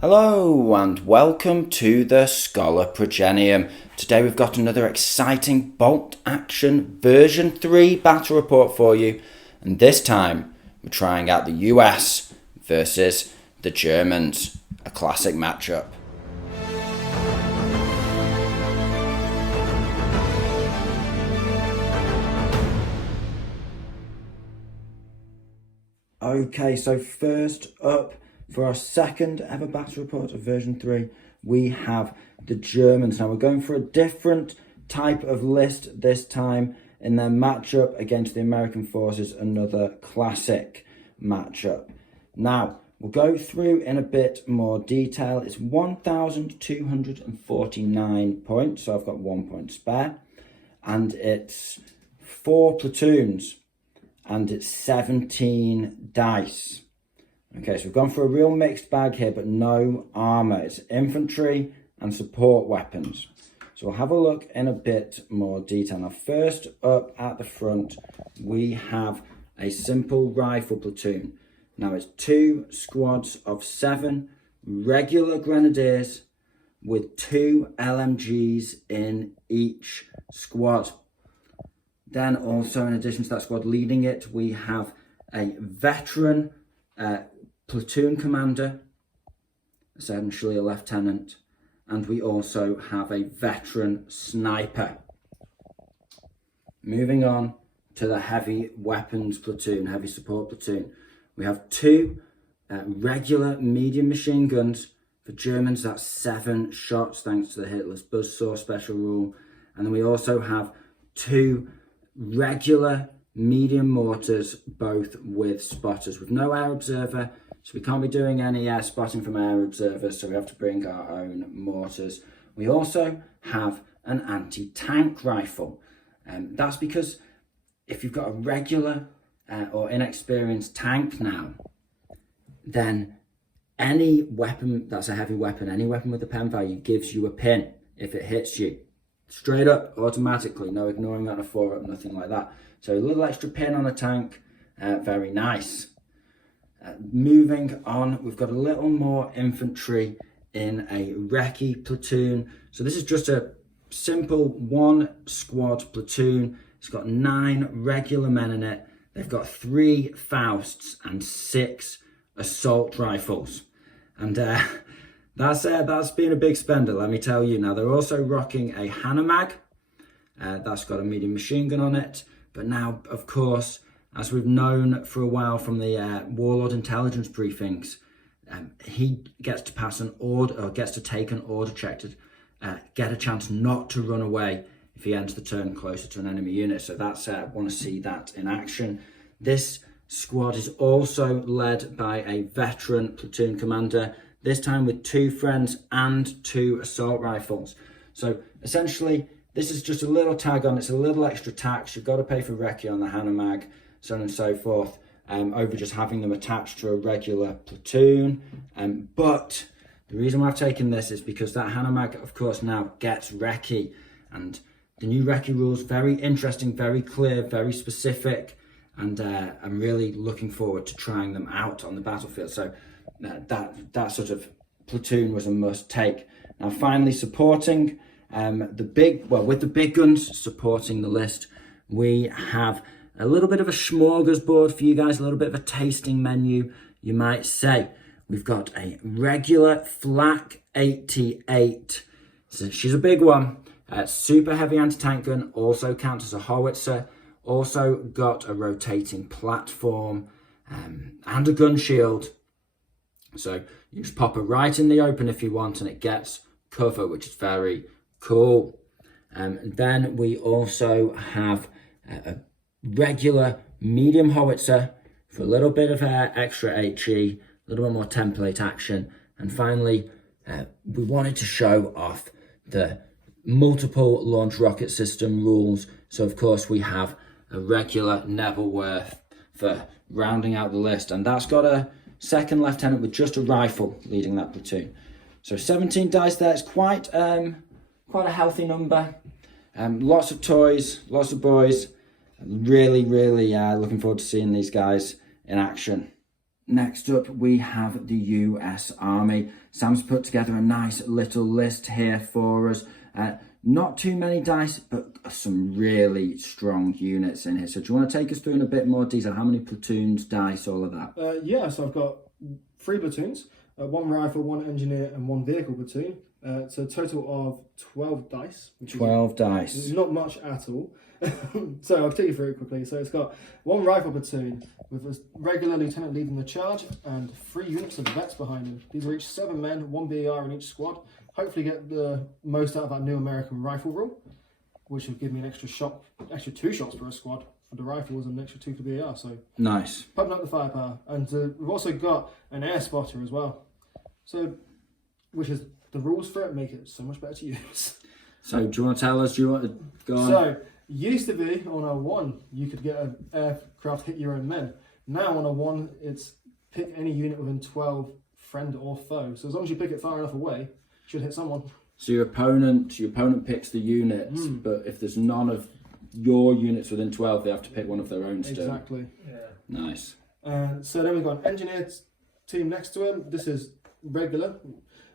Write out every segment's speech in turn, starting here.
Hello and welcome to the Scholar Progenium. Today we've got another exciting bolt action version 3 battle report for you, and this time we're trying out the US versus the Germans, a classic matchup. Okay, so first up, for our second ever battle report of version 3, we have the Germans. Now we're going for a different type of list this time in their matchup against the American forces, another classic matchup. Now, we'll go through in a bit more detail. It's 1,249 points, so I've got 1 point spare. And it's 4 platoons, and it's 17 dice. Okay, so we've gone for a real mixed bag here, but no armour. It's infantry and support weapons. So we'll have a look in a bit more detail. Now, first up at the front, we have a simple rifle platoon. Now, it's 2 squads of 7 regular grenadiers with 2 LMGs in each squad. Then also, in addition to that squad leading it, we have a veteran platoon commander, essentially a lieutenant, and we also have a veteran sniper. Moving on to the heavy weapons platoon, heavy support platoon, we have 2 regular medium machine guns. For Germans, that's 7 shots thanks to the Hitler's buzzsaw special rule. And then we also have 2 regular medium mortars, both with spotters, with no air observer. So we can't be doing any spotting from air observers, so we have to bring our own mortars. We also have an anti-tank rifle. That's because if you've got a regular or inexperienced tank now, then any weapon that's a heavy weapon, any weapon with a pen value, gives you a pin if it hits you. Straight up, automatically, no ignoring that on a 4-up, nothing like that. So a little extra pin on a tank, very nice. Moving on, we've got a little more infantry in a recce platoon. So this is just a simple 1 squad platoon. It's got 9 regular men in it. They've got 3 Fausts and 6 assault rifles. And that's been a big spender, let me tell you. Now, they're also rocking a Hanomag. That's got a medium machine gun on it. But now, of course, as we've known for a while from the Warlord intelligence briefings, he gets to pass an order, or gets to take an order check to get a chance not to run away if he ends the turn closer to an enemy unit. So that's want to see that in action. This squad is also led by a veteran platoon commander, this time with 2 friends and 2 assault rifles. So essentially, this is just a little tag on. It's a little extra tax. You've got to pay for recce on the Hanomag, so on and so forth, over just having them attached to a regular platoon. But the reason why I've taken this is because that Hanomag, of course, now gets recce. And the new recce rules, very interesting, very clear, very specific. And I'm really looking forward to trying them out on the battlefield. So that sort of platoon was a must take. Now, finally, supporting with the big guns supporting the list, we have a little bit of a smorgasbord for you guys, a little bit of a tasting menu, you might say. We've got a regular Flak 88. So she's a big one. Super heavy anti-tank gun, also counts as a howitzer. Also got a rotating platform and a gun shield. So you just pop her right in the open if you want, and it gets cover, which is very cool. Then we also have a regular medium howitzer for a little bit of extra HE, a little bit more template action. And finally, we wanted to show off the multiple launch rocket system rules. So of course we have a regular Nebelwerf for rounding out the list, and that's got a second lieutenant with just a rifle leading that platoon. So 17 dice there. It's quite a healthy number. Lots of toys, lots of boys. Really looking forward to seeing these guys in action. next up, we have the US Army. Sam's put together a nice little list here for us. Not too many dice, but some really strong units in here. So do you want to take us through in a bit more detail? How many platoons, dice, all of that? Yeah, so I've got 3 platoons, 1 rifle, 1 engineer, and 1 vehicle platoon. It's a total of 12 dice. 12 dice. Not much at all. So I'll take you through it quickly. So it's got 1 rifle platoon with a regular lieutenant leading the charge and 3 units of vets behind him. These are each 7 men, 1 BAR in each squad. Hopefully get the most out of that new American rifle rule, which will give me an extra 2 shots per squad for the rifles and an extra 2 for the BAR. So nice. Pumping up the firepower. And we've also got an air spotter as well. So, which is the rules for it make it so much better to use. So do you want to tell us? Do you want to go on? So used to be on a 1 you could get an aircraft hit your own men. Now on a 1 it's pick any unit within 12, friend or foe. So as long as you pick it far enough away, should hit someone. So your opponent picks the units, but if there's none of your units within 12, they have to pick one of their own still. Exactly. Yeah. Nice. So then we've got an engineer team next to him. This is regular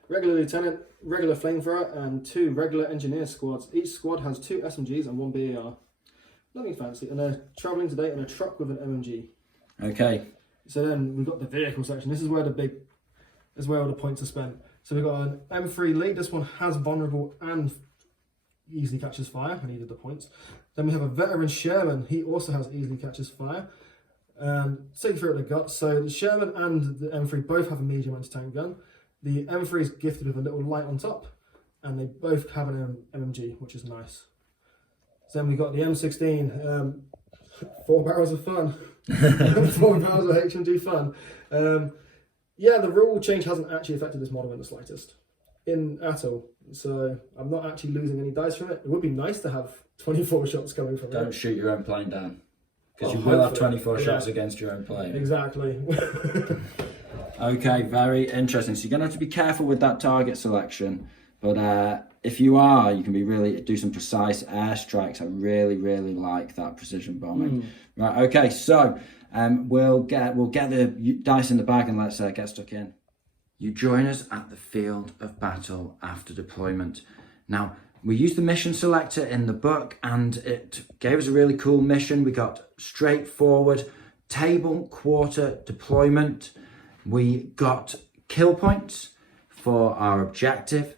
lieutenant, regular flamethrower, and 2 regular engineer squads. Each squad has 2 SMGs and 1 BAR. Nothing fancy. And they're travelling today in a truck with an MMG. Okay. So then we've got the vehicle section. This is where all the points are spent. So we've got an M3 Lee. This one has vulnerable and easily catches fire. I needed the points. Then we have a veteran Sherman. He also has easily catches fire. Take you through the guts. So the Sherman and the M3 both have a medium anti-tank gun. The M3 is gifted with a little light on top, and they both have an MMG, which is nice. So then we got the M16. 4 barrels of fun. 4 barrels of HMG fun. Yeah, the rule change hasn't actually affected this model in the slightest, at all. So I'm not actually losing any dice from it. It would be nice to have 24 shots coming from it. Don't shoot your own plane down, because you will have 24 shots against your own plane. Exactly. Okay, very interesting. So you're going to have to be careful with that target selection. But if you are, you can do some precise airstrikes. I really, really like that precision bombing. Right, okay, so we'll get the dice in the bag and let's get stuck in. You join us at the field of battle after deployment. Now, we used the mission selector in the book and it gave us a really cool mission. We got straightforward table quarter deployment. We got kill points for our objective,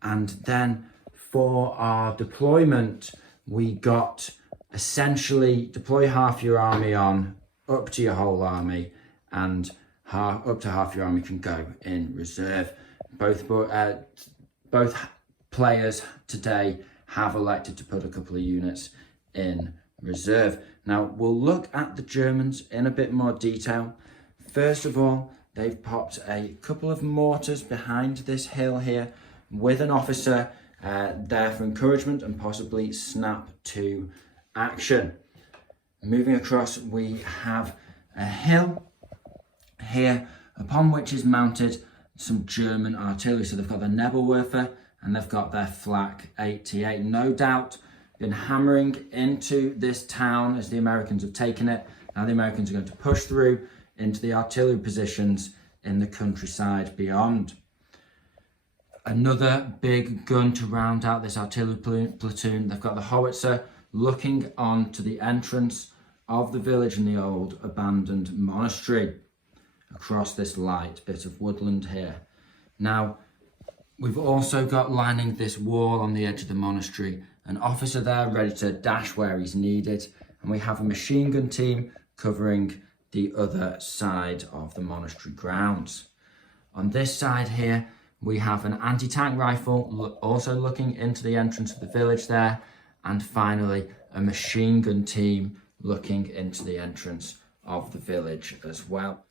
and then for our deployment, we got essentially deploy half your army on, up to your whole army, and up to half your army can go in reserve. Both players today have elected to put a couple of units in reserve. Now, we'll look at the Germans in a bit more detail. First of all, they've popped a couple of mortars behind this hill here with an officer there for encouragement and possibly snap to action. Moving across, we have a hill here upon which is mounted some German artillery. So they've got their Nebelwerfer and they've got their Flak 88. No doubt been hammering into this town as the Americans have taken it. Now the Americans are going to push through into the artillery positions in the countryside beyond. Another big gun to round out this artillery platoon. They've got the howitzer looking on to the entrance of the village in the old abandoned monastery across this light bit of woodland here. Now, we've also got lining this wall on the edge of the monastery an officer there ready to dash where he's needed, and we have a machine gun team covering the other side of the monastery grounds. On this side here, we have an anti-tank rifle also looking into the entrance of the village there, and finally a machine gun team looking into the entrance of the village as well.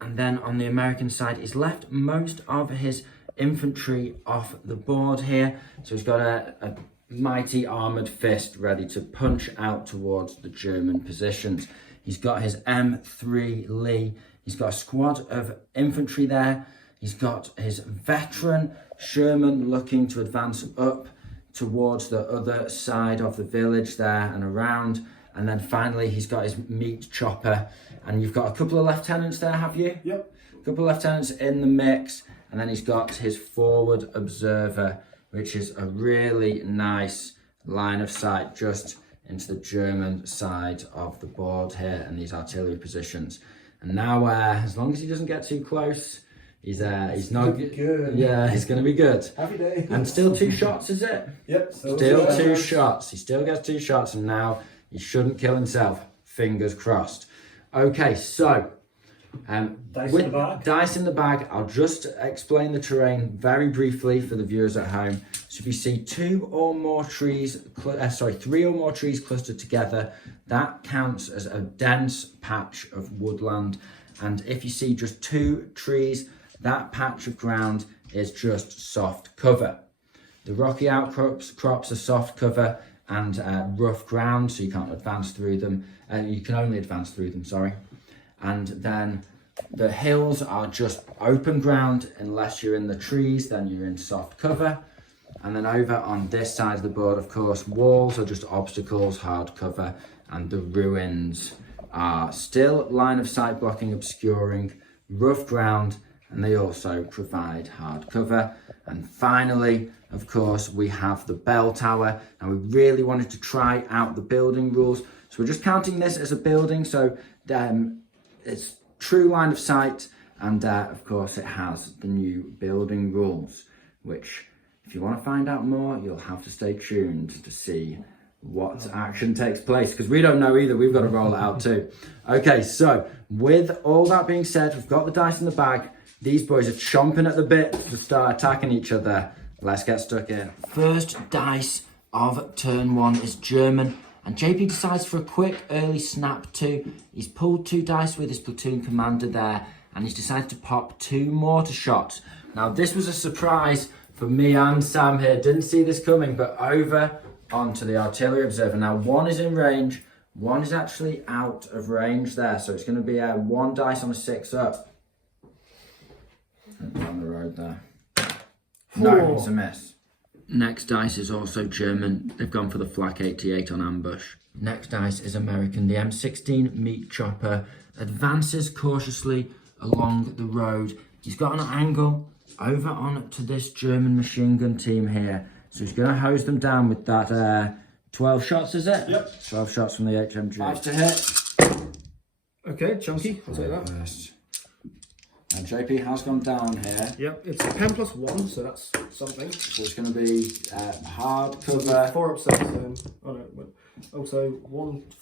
And then on the American side, he's left most of his infantry off the board here, so he's got a mighty armoured fist ready to punch out towards the German positions. He's got his M3 Lee, he's got a squad of infantry there, he's got his veteran Sherman looking to advance up towards the other side of the village there and around, And then finally, he's got his meat chopper. And you've got a couple of lieutenants there, have you? Yep. A couple of lieutenants in the mix. And then he's got his forward observer, which is a really nice line of sight just into the German side of the board here and these artillery positions. And now, as long as he doesn't get too close, he's not good. Yeah, he's going to be good. Happy day. And still 2 shots, is it? Yep. Still 2 shots. He still gets 2 shots, and now he shouldn't kill himself. Fingers crossed. Okay, so Dice in the bag. Dice in the bag. I'll just explain the terrain very briefly for the viewers at home. So if you see 3 or more trees clustered together, that counts as a dense patch of woodland. And if you see just 2 trees, that patch of ground is just soft cover. The rocky outcrops are soft cover and rough ground, so you can't advance through them. You can only advance through them, sorry. And then the hills are just open ground. Unless you're in the trees, then you're in soft cover. And then over on this side of the board, of course, walls are just obstacles, hard cover, and the ruins are still line of sight blocking, obscuring, rough ground, and they also provide hard cover. And finally, of course, we have the bell tower. And we really wanted to try out the building rules. So we're just counting this as a building. So it's true line of sight. And of course, it has the new building rules, which if you want to find out more, you'll have to stay tuned to see what action takes place, because we don't know either. We've got to roll it out too. Okay, so with all that being said, we've got the dice in the bag. These boys are chomping at the bit to start attacking each other. Let's get stuck in. First dice of turn 1 is German, and JP decides for a quick early snap 2. He's pulled 2 dice with his platoon commander there, and he's decided to pop 2 mortar shots. Now this was a surprise for me and Sam here. Didn't see this coming, but over onto the artillery observer. Now 1 is in range, 1 is actually out of range there, so it's going to be a 1 dice on a 6 up. On the road there. 4. No, it's a miss. Next dice is also German. They've gone for the Flak 88 on ambush. Next dice is American. The M16 meat chopper advances cautiously along the road. He's got an angle over on to this German machine gun team here. So he's going to hose them down with that 12 shots, is it? Yep. 12 shots from the HMG. 5 to hit. Okay, chunky. I'll take that. First. And JP has gone down here. Yep, it's 10 plus 1, so that's something. So it's going to be hard cover. 4 upsets. Also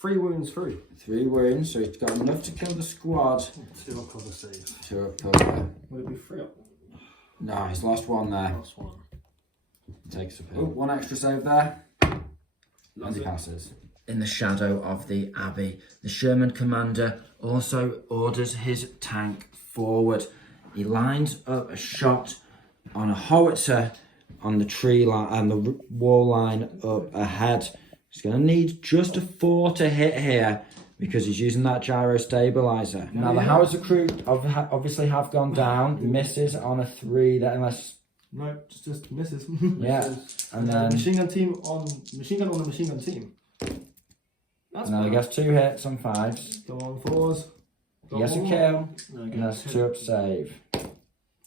3 wounds through. 3 wounds, so he's got enough to kill the squad. 2 up cover save. 2 up cover. Would it be 3 up? No, he's lost 1 there. Last one. Takes a pill. 1 extra save there. And he passes. In the shadow of the abbey, the Sherman commander also orders his tank forward. He lines up a shot on a howitzer on the tree line and the wall line up ahead. He's going to need just a 4 to hit here because he's using that gyro stabilizer. Now the howitzer crew obviously have gone down. Misses on a 3 that unless. No, just misses. Yeah, and then machine gun on a machine gun team. That's now he gets 2 hits on 5s. Go on 4s. He gets a kill, No, and that's 2 up save.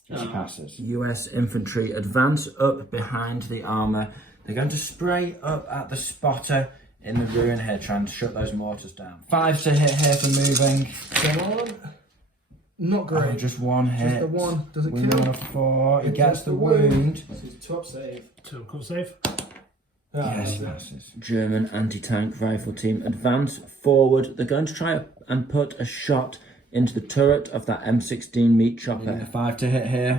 Just passes. US infantry advance up behind the armour. They're going to spray up at the spotter in the ruin here, trying to shut those mortars down. 5 to hit here for moving. Go on. Not great. Oh, just 1 hit. Just the 1. Does it Wound kill? on a 4. He gets the wound. This is 2 up save. 2 up cover save. Yes, he passes. German anti-tank rifle team advance forward. They're going to try and put a shot into the turret of that M16 meat chopper. A 5 to hit here.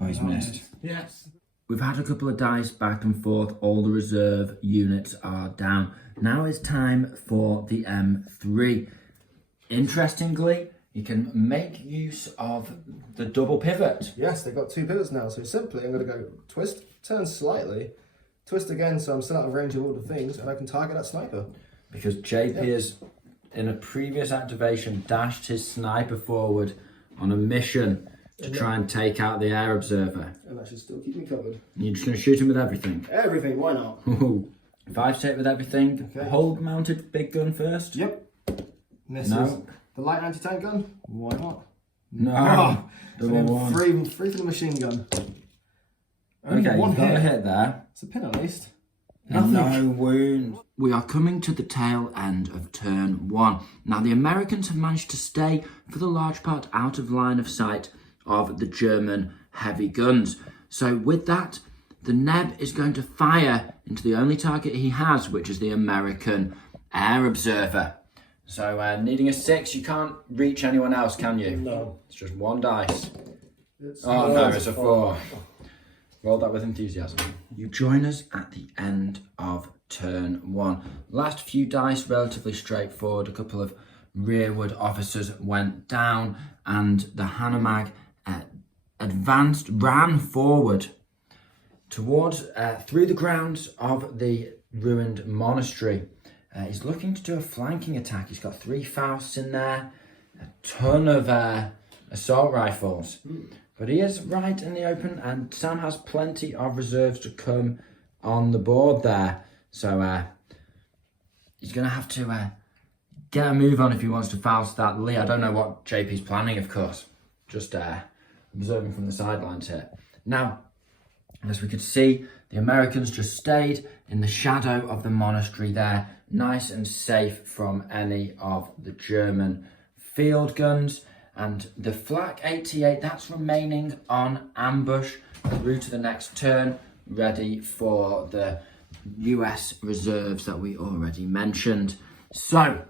Oh, he's missed. Yes. We've had a couple of dice back and forth. All the reserve units are down. Now it's time for the M3. Interestingly, you can make use of the double pivot. Yes, they've got 2 pivots now. So simply, I'm going to go twist, turn slightly, twist again, so I'm still out of range of all the things, and I can target that sniper. Because JP has, in a previous activation, dashed his sniper forward on a mission to try and take out the air observer. And that should still keep me covered. And you're just going to shoot him with everything. Everything, why not? Ooh. 5 to 8 with everything. Okay. Hull mounted big gun first. Yep. This No. is the light anti-tank gun. Why not? No. Oh, Double and then one. three for the machine gun. Only Okay, one you've got a hit. hit there. It's a pin at least. And Nothing. no wounds. We are coming to the tail end of turn 1. Now the Americans have managed to stay for the large part out of line of sight of the German heavy guns. So with that, the Neb is going to fire into the only target he has, which is the American air observer. So needing a 6, you can't reach anyone else, can you? No. It's just 1 dice. It's Oh no, it's a 4. Roll that with enthusiasm. You join us at the end of turn 1. Last few dice, relatively straightforward. A couple of rearward officers went down, and the Hanomag ran forward towards, through the grounds of the ruined monastery. He's looking to do a flanking attack. He's got 3 Fausts in there, a ton of assault rifles. But he is right in the open, and Sam has plenty of reserves to come on the board there. So he's going to have to get a move on if he wants to Faust that Lee. I don't know what JP's planning, of course. Just observing from the sidelines here. Now, as we could see, the Americans just stayed in the shadow of the monastery there, nice and safe from any of the German field guns. And the Flak 88, that's remaining on ambush through to the next turn, ready for the US reserves that we already mentioned. So,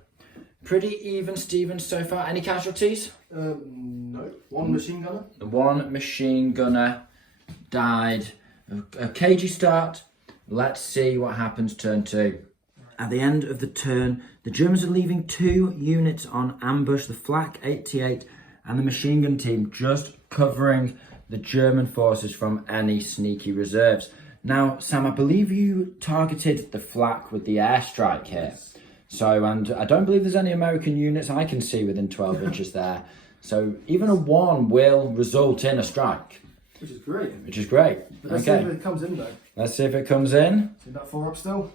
pretty even, Stevens, so far. Any casualties? No. One machine gunner. The 1 machine gunner died. A cagey start. Let's see what happens turn 2. At the end of the turn, the Germans are leaving 2 units on ambush, the Flak 88 and the machine gun team, just covering the German forces from any sneaky reserves. Now, Sam, I believe you targeted the Flak with the airstrike here. Yes. So, and I don't believe there's any American units I can see within 12 inches there. So even a 1 will result in a strike. Which is great. Which is great. But let's see if it comes in though. Let's see if it comes in. See that 4 up still?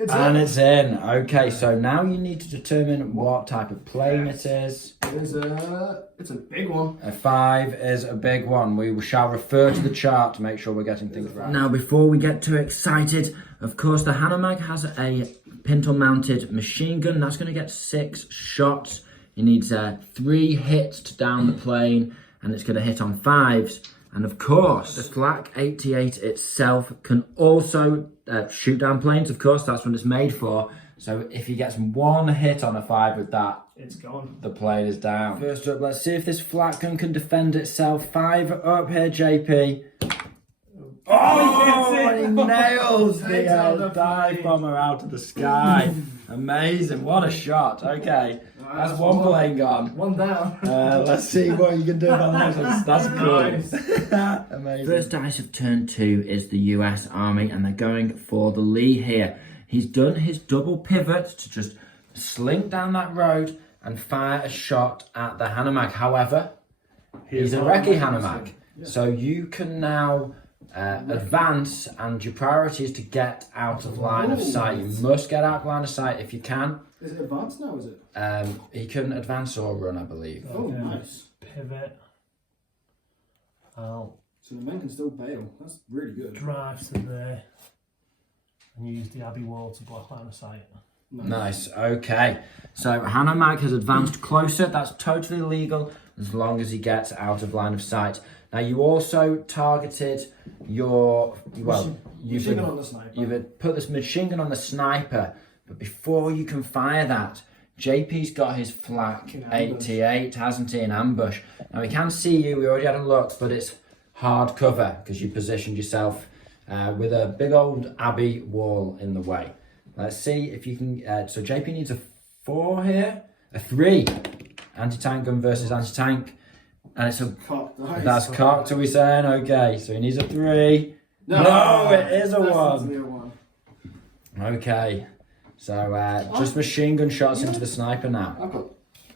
It's in. Okay, so now you need to determine what type of plane it is. It's a big one. A 5 is a big one. We shall refer to the chart to make sure we're getting things right. Now, before we get too excited, of course, the Hanomag has a pintle-mounted machine gun. That's going to get 6 shots. It needs 3 hits to down the plane, and it's going to hit on 5s. And of course, the Flak 88 itself can also shoot down planes. Of course, that's what it's made for. So if he gets 1 hit on a 5 with that, it's gone. The plane is down. First up, let's see if this flak gun can defend itself. 5 up here, JP. Oh, he nails the dive bomber out of the sky. Amazing, what a shot. Okay, that's 1 plane gone. 1 down. Let's see what you can do about the next one. That's cool. Nice. Amazing. First dice of turn 2 is the US Army, and they're going for the Lee here. He's done his double pivot to just slink down that road and fire a shot at the Hanomag. However, he's a Recce Hanomag, so you can now advance, and your priority is to get out of line of sight. You must get out of line of sight if you can. Is it advanced now, is it? He can advance or run, I believe. Oh, nice. Pivot. I'll So the men can still bail. That's really good. drive to there and use the Abbey wall to block line of sight. Nice, okay. So Hanomag has advanced closer. That's totally legal as long as he gets out of line of sight. Now you also targeted your, you've put this machine gun on the sniper, but before you can fire that, JP's got his Flak 88, hasn't he, in ambush. Now he can see you, we already had a look, but it's hard cover because you positioned yourself with a big old Abbey wall in the way. Let's see if you can, so JP needs a 4 here, a 3. Anti-tank gun versus anti-tank. And it's a, that's cocked, are we saying? Okay, so he needs a 3. No, it is a 1. Okay, so just machine gun shots into the sniper now. I've got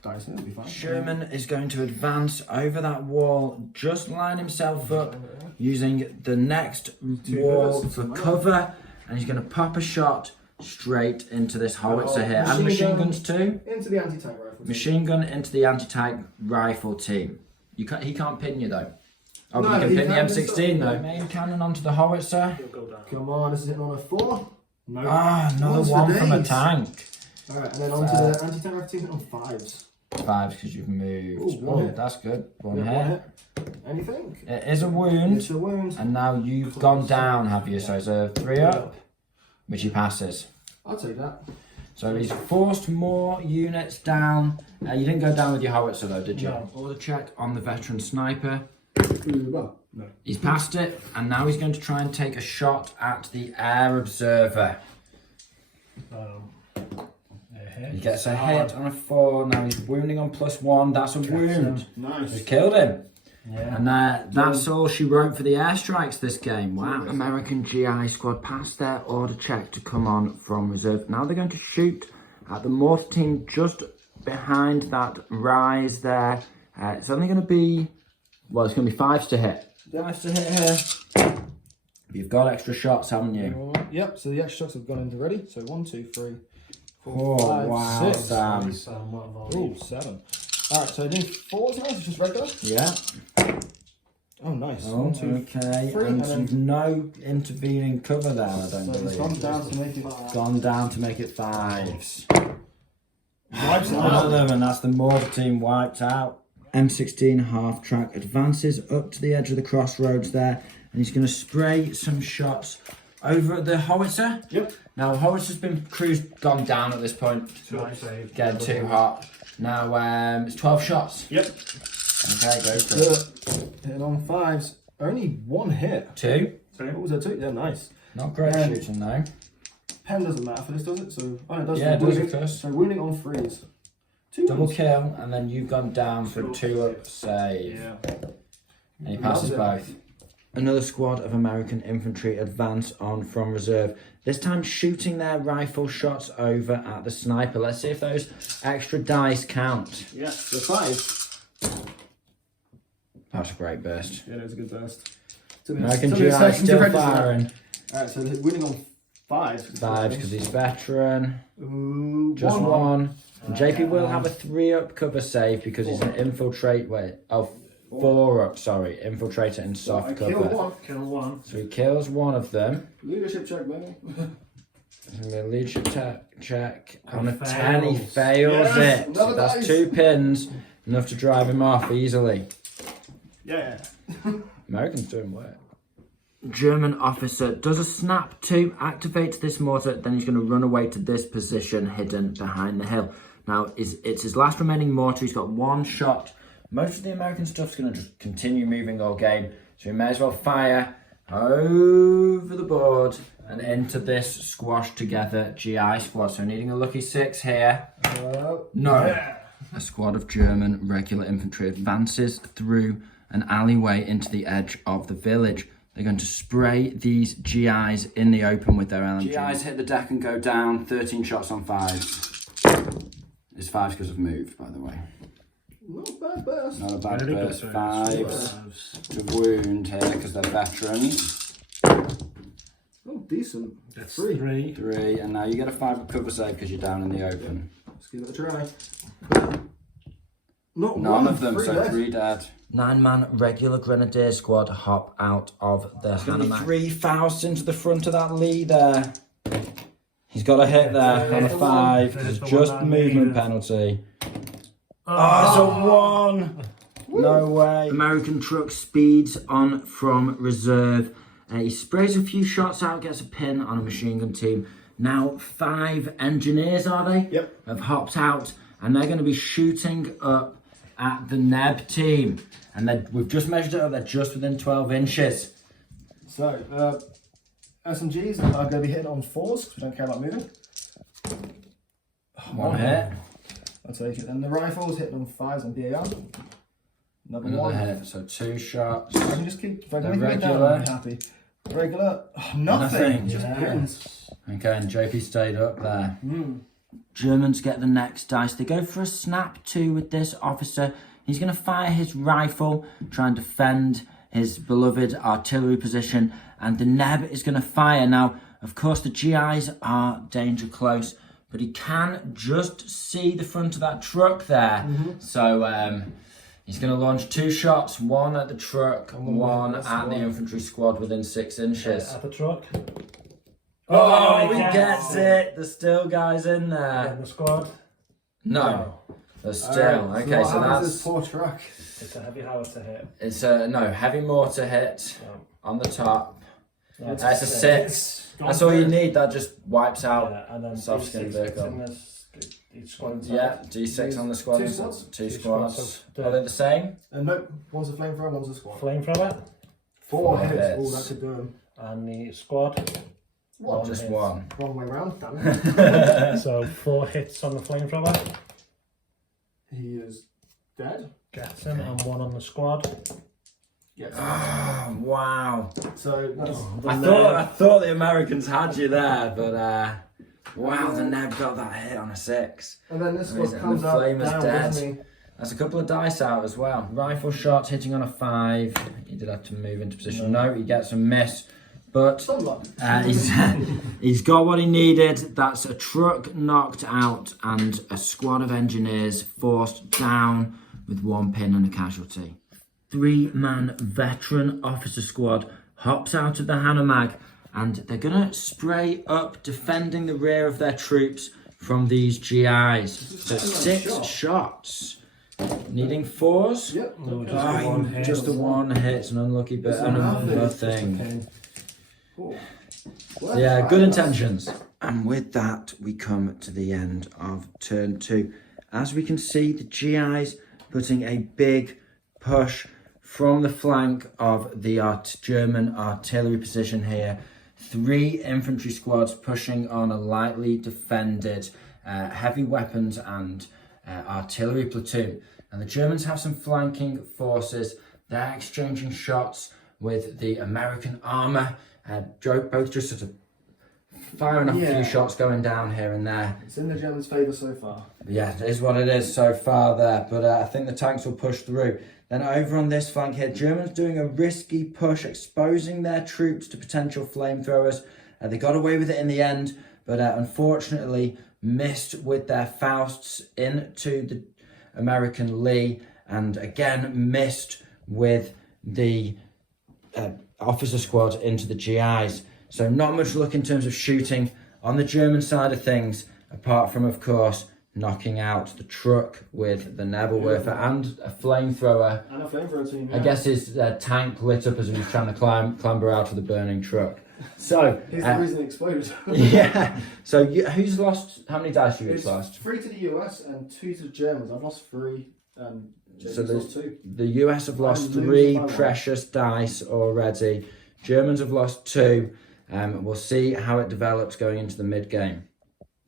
dice, it'll be fine. Sherman is going to advance over that wall, just line himself up using the next wall for cover. and he's going to pop a shot straight into this howitzer here. And machine machine gun guns too. Into the anti-tank rifle. Machine gun into the anti-tank rifle team. He can't pin you though. Oh, No, but you he can pin the can M16 though. yeah. Main cannon onto the howitzer. It'll go down. Come on, this is hitting on a 4. No. Ah, another What's one for from a these? tank. Alright, and then onto the anti-tank rifle team hitting on 5s. 5 because you've moved. Ooh, one Oh, hit. that's good. One Yeah, hit. Anything? It is a wound. It's a wound. And now you've gone down, have you? So it's a 3 up, which he passes. I'll take that. So he's forced more units down. You didn't go down with your howitzer though, did you? No. Order check on the veteran sniper. Well, no. He's passed it, and now he's going to try and take a shot at the air observer. He gets a hit on a 4. Now he's wounding on +1. That's a wound. Nice. He's killed him. Yeah. And that's all she wrote for the airstrikes this game. Wow. American GI squad passed their order check to come on from reserve. Now they're going to shoot at the mortar team just behind that rise there. It's only going to be, well, it's going to be 5s to hit. 5s to hit here. You've got extra shots, haven't you? Yep, so the extra shots have gone into ready. So 1, 2, 3, 4, Oh, 5, wow, 6. Sam. Ooh, 7. Alright, so doing 4s now, it's just regular. Yeah. Oh, nice. Oh, 1, 2, okay. 3, And and you've no intervening cover there, I don't so it's believe. gone down to make it. Gone down to make it 5s. Wipes it One out. of them, and that's the mortar team wiped out. M16 half track advances up to the edge of the crossroads there, and he's going to spray some shots over at the howitzer. Yep. Now, howitzer's been gone down at this point. Getting too hot. Now, it's 12 shots. Yep. Okay, go for it. Hitting on 5s. Only 1 hit. 2. What was that, 2? Yeah, nice. Not great shooting though. Pen doesn't matter for this, does it? So, oh, it does. Yeah, it for does, wounding. of course. So wounding on 3s. 2 Double wounds. kill, and then you've gone down for 2 up save. Yeah. And he passes both. Another squad of American infantry advance on from reserve. This time shooting their rifle shots over at the sniper. Let's see if those extra dice count. Yes, so 5. That's a great burst. Yeah, that was a good burst. American GI still firing. Alright, so they're winning on 5s. 5 because he's veteran. Ooh, Just 1. 1. And JP will have a 3 up cover save because he's an infiltrate. Wait, oh, 4 up, sorry. Infiltrator and soft Kill cover. 1. Kill 1. So he kills one of them. Leadership check, baby. And the leadership check on a Fails. 10, he fails Yes, it. another That's dice. 2 pins, enough to drive him off easily. Yeah. Americans doing work. German officer does a snap 2, activates this mortar, then he's going to run away to this position hidden behind the hill. Now, it's his last remaining mortar. He's got 1 shot. Most of the American stuff's going to just continue moving all game, so we may as well fire over the board and into this squash together GI squad. So needing a lucky 6 here. No. Yeah. A squad of German regular infantry advances through an alleyway into the edge of the village. They're going to spray these GIs in the open with their LMG. GIs hit the deck and go down, 13 shots on 5s. It's 5s because I've moved, by the way. Not a bad burst. Not a bad Very good burst. burst. 5s to wound here because they're veterans. Oh, decent. That's 3. 3, and now you get a 5 up cover save because you're down in the open. Let's give it a try. Not None 1, of them, 3 so dead. 3 dead. 9-man regular grenadier squad hop out of the Hannah. 3 Faust into the front of that Lee there. He's got a hit there on a 5. It's just a movement penalty. Oh, it's a 1. No way. American truck speeds on from reserve. He sprays a few shots out, gets a pin on a machine gun team. Now 5 engineers, are they? Yep. Have hopped out, and they're going to be shooting up at the Neb team. And we've just measured it up, they're just within 12 inches. So, SMGs are going to be hitting on 4s because we don't care about moving. 1 hit. I'll take it. And the rifles hitting on 5s and BAR. Another Another 1. hit, so 2 shots. I can just keep, if I The can make it down, regular. I'm happy. Regular, nothing. Nothing. Just Yeah. pins. Okay, and JP stayed up there. Germans get the next dice. They go for a snap 2 with this officer. He's going to fire his rifle, try and defend his beloved artillery position, and the Neb is going to fire. Now, Of course, the GIs are danger close, but he can just see the front of that truck there. So he's going to launch 2 shots, one at the truck, one at the infantry squad within 6 inches. At the truck. Oh, he gets it. There's still guys in there. And the squad. No, there's still. Right, Okay, so that's that's... this poor truck. It's a heavy howitzer hit. It's a, no, heavy mortar hit on the top. Yeah, It's a 6. That's all you need. That just wipes out and then soft skin vehicle. Each squad. Yeah, D6 on the squad. 2 squads? 2 squads. So Are they the same? No, one's a flamethrower, one's a squad. Flamethrower. 4 4 hits. hits. Oh, that could do him. And the squad. What? Just hit. one. Wrong way round, damn it. So 4 hits on the flamethrower. He is dead. Gets him, and 1 on the squad. Yes. Oh, wow. So that's I thought the Americans had you there, but wow, the Neb got that hit on a 6. and then this Amazing. one comes The out flame is down, dead. doesn't he? That's a couple of dice out as well. Rifle shots hitting on a 5. He did have to move into position. No, he gets a miss. But Some luck. he's got what he needed. That's a truck knocked out and a squad of engineers forced down with 1 pin and a casualty. 3-man veteran officer squad hops out of the Hanomag and they're going to spray up defending the rear of their troops from these GIs. So 6 shots. Needing 4s? Yep. No, Just a 1 hit. It's an unlucky bit and another thing. Cool. Yeah, good intentions. And with that, we come to the end of turn 2. As we can see, the GIs putting a big push from the flank of the German artillery position here. 3 infantry squads pushing on a lightly defended heavy weapons and artillery platoon. And the Germans have some flanking forces. They're exchanging shots with the American armour. Both just sort of firing off a few shots going down here and there. It's in the Germans' favour so far. Yeah, it is what it is so far there, but I think the tanks will push through. Then over on this flank here, Germans doing a risky push, exposing their troops to potential flamethrowers. They got away with it in the end, but unfortunately missed with their Fausts into the American Lee, and again missed with the officer squad into the GIs. So not much luck in terms of shooting on the German side of things, apart from, of course, knocking out the truck with the Nebelwerfer and a flamethrower. And a flamethrower team. I guess his tank lit up as he was trying to clamber out of the burning truck. So He's the reason it exploded. yeah. So who's lost? How many dice you It's lost? 3 to the US and 2 to the Germans. I've lost 3. So lost 2. the US have lost I'm 3 losing by 1. precious dice already. Germans have lost 2. We'll see how it develops going into the mid-game.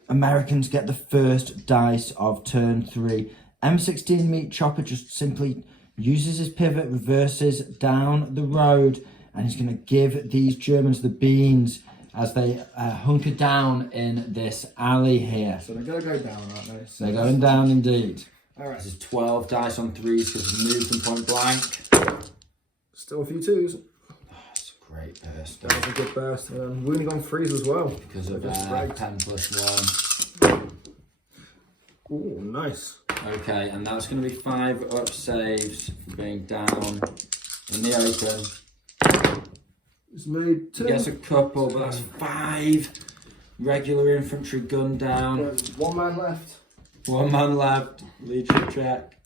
Americans get the first dice of turn 3. M16 Meat Chopper just simply uses his pivot, reverses down the road, and he's going to give these Germans the beans as they hunker down in this alley here. So they're going to go down, aren't they? So They're going down indeed. All right. This is 12 dice on 3s because we moved them point blank. Still a few 2s. That's a great burst. That was a good burst. We've only gone 3s as well. Because of Just right. 10 plus 1. Ooh, nice. Okay, and that's going to be 5 up saves for being down in the open. It's made 2. He gets a couple, but that's 5 regular infantry gun down. There's 1 man left. 1 man left. Leadership check.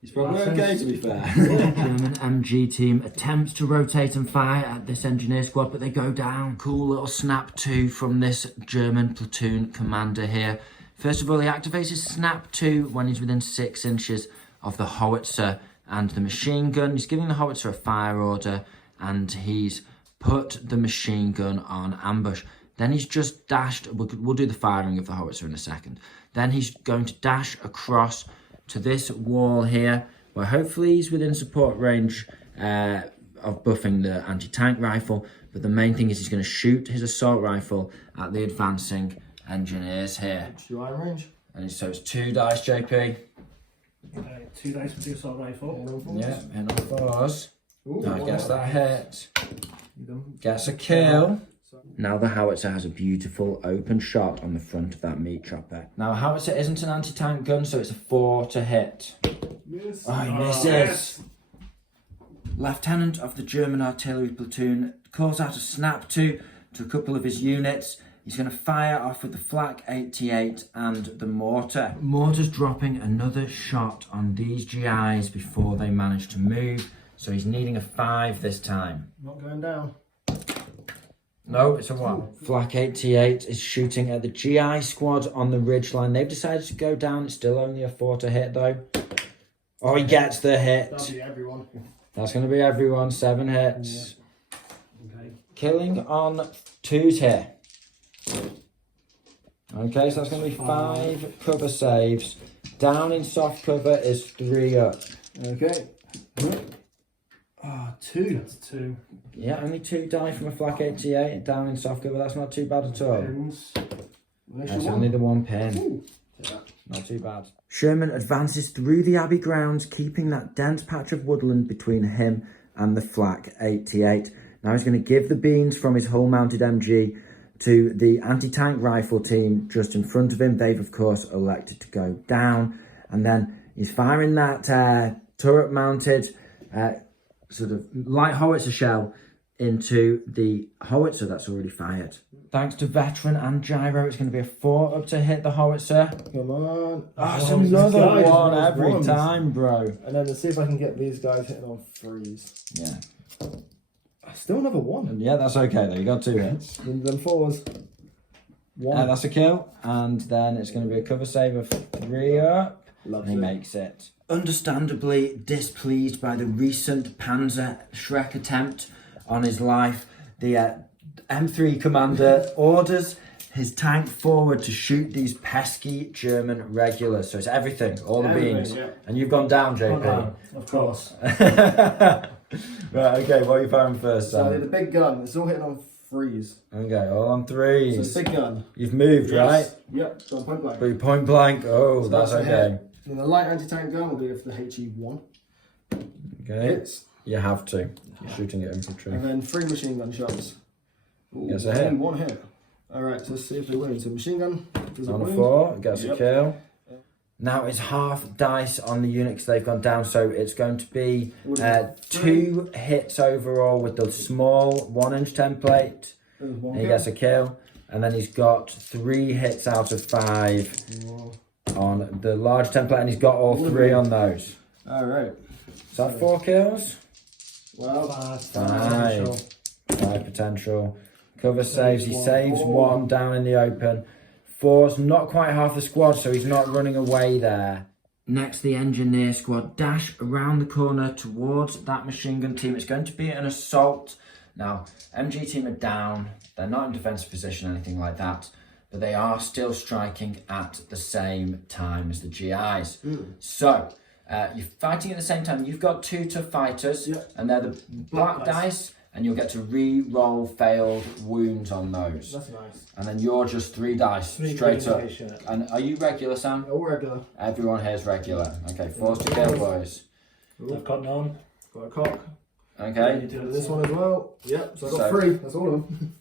He's probably okay, to be fair. German MG team attempts to rotate and fire at this engineer squad, but they go down. Cool little snap 2 from this German platoon commander here. First of all, he activates his snap 2 when he's within 6 inches of the howitzer and the machine gun. He's giving the howitzer a fire order, and he's put the machine gun on ambush. Then he's just dashed. We'll do the firing of the howitzer in a second. Then he's going to dash across to this wall here, where hopefully he's within support range of buffing the anti-tank rifle. But the main thing is he's going to shoot his assault rifle at the advancing engineers here. UI range. And so it's 2 dice, JP. 2 dice with the assault rifle. Yeah, and on 4s. Ooh, I guess that hit. You done? Gets a kill. Now the howitzer has a beautiful open shot on the front of that meat chopper. Now a howitzer isn't an anti-tank gun, so it's a 4 to hit. Miss. Oh, he misses. Yes. Lieutenant of the German artillery platoon calls out a snap to a couple of his units. He's going to fire off with the flak 88 and the mortar. Mortar's dropping another shot on these GIs before they manage to move. So he's needing a 5 this time. Not going down. No, it's a 1. Flak 88 is shooting at the GI squad on the ridgeline. They've decided to go down. It's still only a 4 to hit though. Oh, he gets the hit. That'll be everyone. That's going to be everyone. 7 hits. Yeah. Okay. Killing on 2s here. Okay, so that's going to be 5 cover saves. Down in soft cover is 3 up. Okay. 2. That's 2. Yeah, only 2 die from a flak 88. Down in soft cover, that's not too bad at all. Pins. That's only the 1 pin. Not too bad. Sherman advances through the Abbey grounds, keeping that dense patch of woodland between him and the flak 88. Now he's going to give the beans from his hull-mounted MG to the anti-tank rifle team just in front of him. They've, of course, elected to go down. And then he's firing that turret-mounted sort of light howitzer shell into the howitzer that's already fired. Thanks to veteran and gyro, it's going to be a 4 up to hit the howitzer. Come on. Oh, it's another Guys, 1 those every ones. time, bro. And then let's see if I can get these guys hitting on 3s. Yeah. Still another 1. And yeah, that's okay though. You got 2 hits. And then 4s. 1. That's a kill. And then it's going to be a cover save of 3 up. Loves And he it. makes it. Understandably displeased by the recent Panzer Shrek attempt on his life, the M3 commander orders his tank forward to shoot these pesky German regulars. So it's everything, all the Everything, beans. yeah. And you've gone down, JP. Oh, no, of course. Right, okay, what are you firing first, So Sam? the big gun, it's all hitting on 3s. Okay, all on So 3s. the big gun. You've moved, right? Yep, so point blank. But point blank, oh, So that's a okay. hit. And the light anti-tank gun will be for the HE1. Okay, Hits. you have to. You're shooting at infantry. And then 3 machine gun shots. Ooh, Yes, a hit. only 1 hit. Alright, so let's see if they win. So machine gun does a On a win. 4, gets a Yep. kill. Now it's half dice on the units, they've gone down, so it's going to be 2 hits overall with the small 1-inch template. There's 1 He kill. gets a kill, and then he's got 3 hits out of 5 on the large template, and he's got all 3 on those. Alright. Is that 4 kills? Well, 5. 5 potential. Cover saves, he saves 1 down in the open. 4's not quite half the squad, so he's not running away there. Next, the engineer squad dash around the corner towards that machine gun team. It's going to be an assault. Now, MG team are down. They're not in defensive position or anything like that, but they are still striking at the same time as the GIs. So, you're fighting at the same time. You've got 2 tough fighters, Yep. and they're the black dice, and you'll get to re-roll failed wounds on those. that's nice. And then you're just 3 dice, 3 straight up. communication. And are you regular, Sam? All regular. Everyone here is regular. Okay, 4's to kill, boys. I've got none. Got a cock. Okay. And this one as well. Yep, so I got So- 3. That's all of them.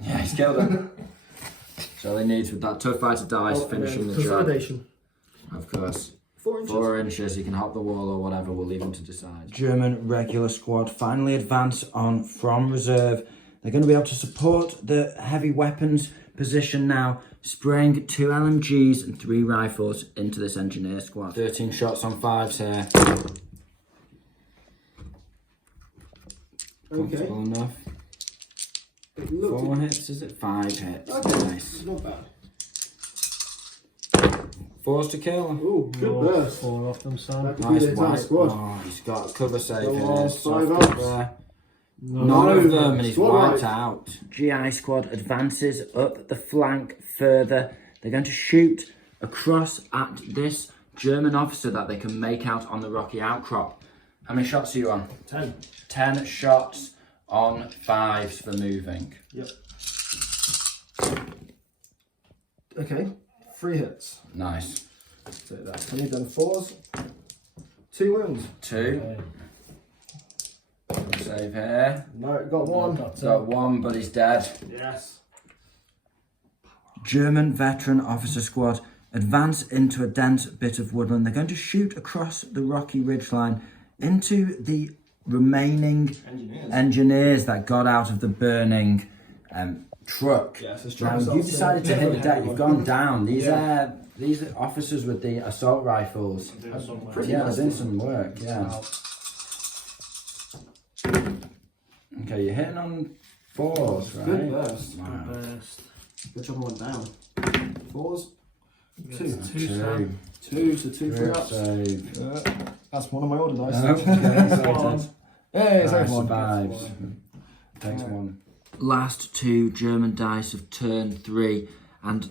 Yeah, he's killed him. So all he needs with that tough fighter dice, finishing the job. Consolidation. Of course. 4 inches. 4 inches, he can hop the wall or whatever, we'll leave him to decide. German regular squad finally advance on from reserve. They're going to be able to support the heavy weapons position now, spraying 2 LMGs and 3 rifles into this engineer squad. 13 shots on 5s here. Okay. Comfortable enough. It looks 4 hits, is it? 5 hits. Okay. Nice. not bad. 4's to kill. Ooh, good No, burst. 4 off them, Sam. That could be Nice the entire white. squad. Oh, he's got a cover save Go here. on, Soft 5 ups. cover. No. None of them, and he's Squad wiped right. out. GI squad advances up the flank further. They're going to shoot across at this German officer that they can make out on the rocky outcrop. How many shots are you on? 10. 10 shots on 5s for moving. Yep. Okay, 3 hits. Nice. So that's 20, then 4s. 2 wounds. 2. Okay. save here. No, got one. Got one, but he's dead. Yes. German veteran officer squad advance into a dense bit of woodland. They're going to shoot across the rocky ridgeline into the remaining engineers that got out of the burning truck. Yes, now you've decided to hit the deck. You've gone down. These are officers with the assault rifles. Doing some work. Yeah, they're doing some work. Yeah. Okay, you're hitting on 4s, right? Good burst. Wow. Burst. Good job I went down. 4s. Two. Two, so 2 for ups. Save. That's one of my order dice. Okay, One. Hey, save one. Survives. Takes one. Last 2 German dice of turn 3, and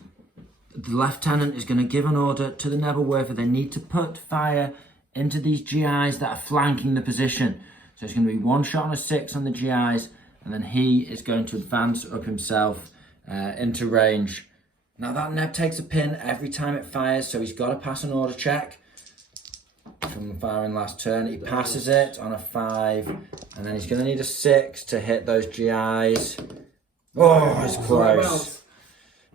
the lieutenant is going to give an order to the Nebelwerfer. They need to put fire into these GIs that are flanking the position. So it's going to be 1 shot on a 6 on the GIs, and then he is going to advance up himself into range. Now that Neb takes a pin every time it fires, so he's got to pass an order check from firing last turn. He passes it on a 5, and then he's going to need a 6 to hit those GIs. Oh, it's close.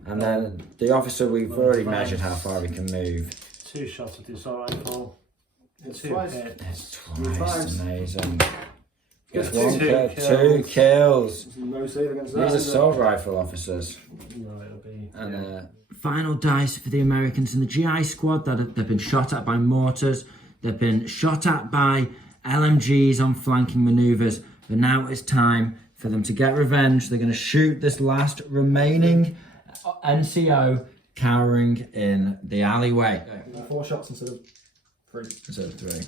And then the officer, we've already measured how far he can move. 2 shots with the assault rifle. It's 2 twice. hits. It's twice. Amazing. Gets Gets 2 1 kills. 2 kills. No save against that. These are is it? assault rifle officers. No, it'll be. And final dice for the Americans in the GI squad that they've been shot at by mortars. They've been shot at by LMGs on flanking manoeuvres. But now it's time for them to get revenge. They're going to shoot this last remaining NCO cowering in the alleyway. 4 shots instead of 3. Instead of 3.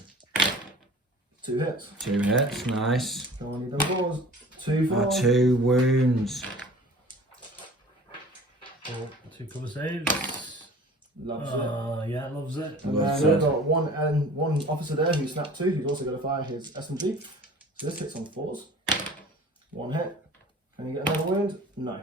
2 hits. 2 hits, nice. Don't need them 4s. 2 4s. 2 wounds. 2 cover saves. Loves it. Yeah, loves it. And Loves then it. we've got one officer there who snapped 2, who's also going to fire his SMG. So this hits on 4s. 1 hit. Can you get another wound? No.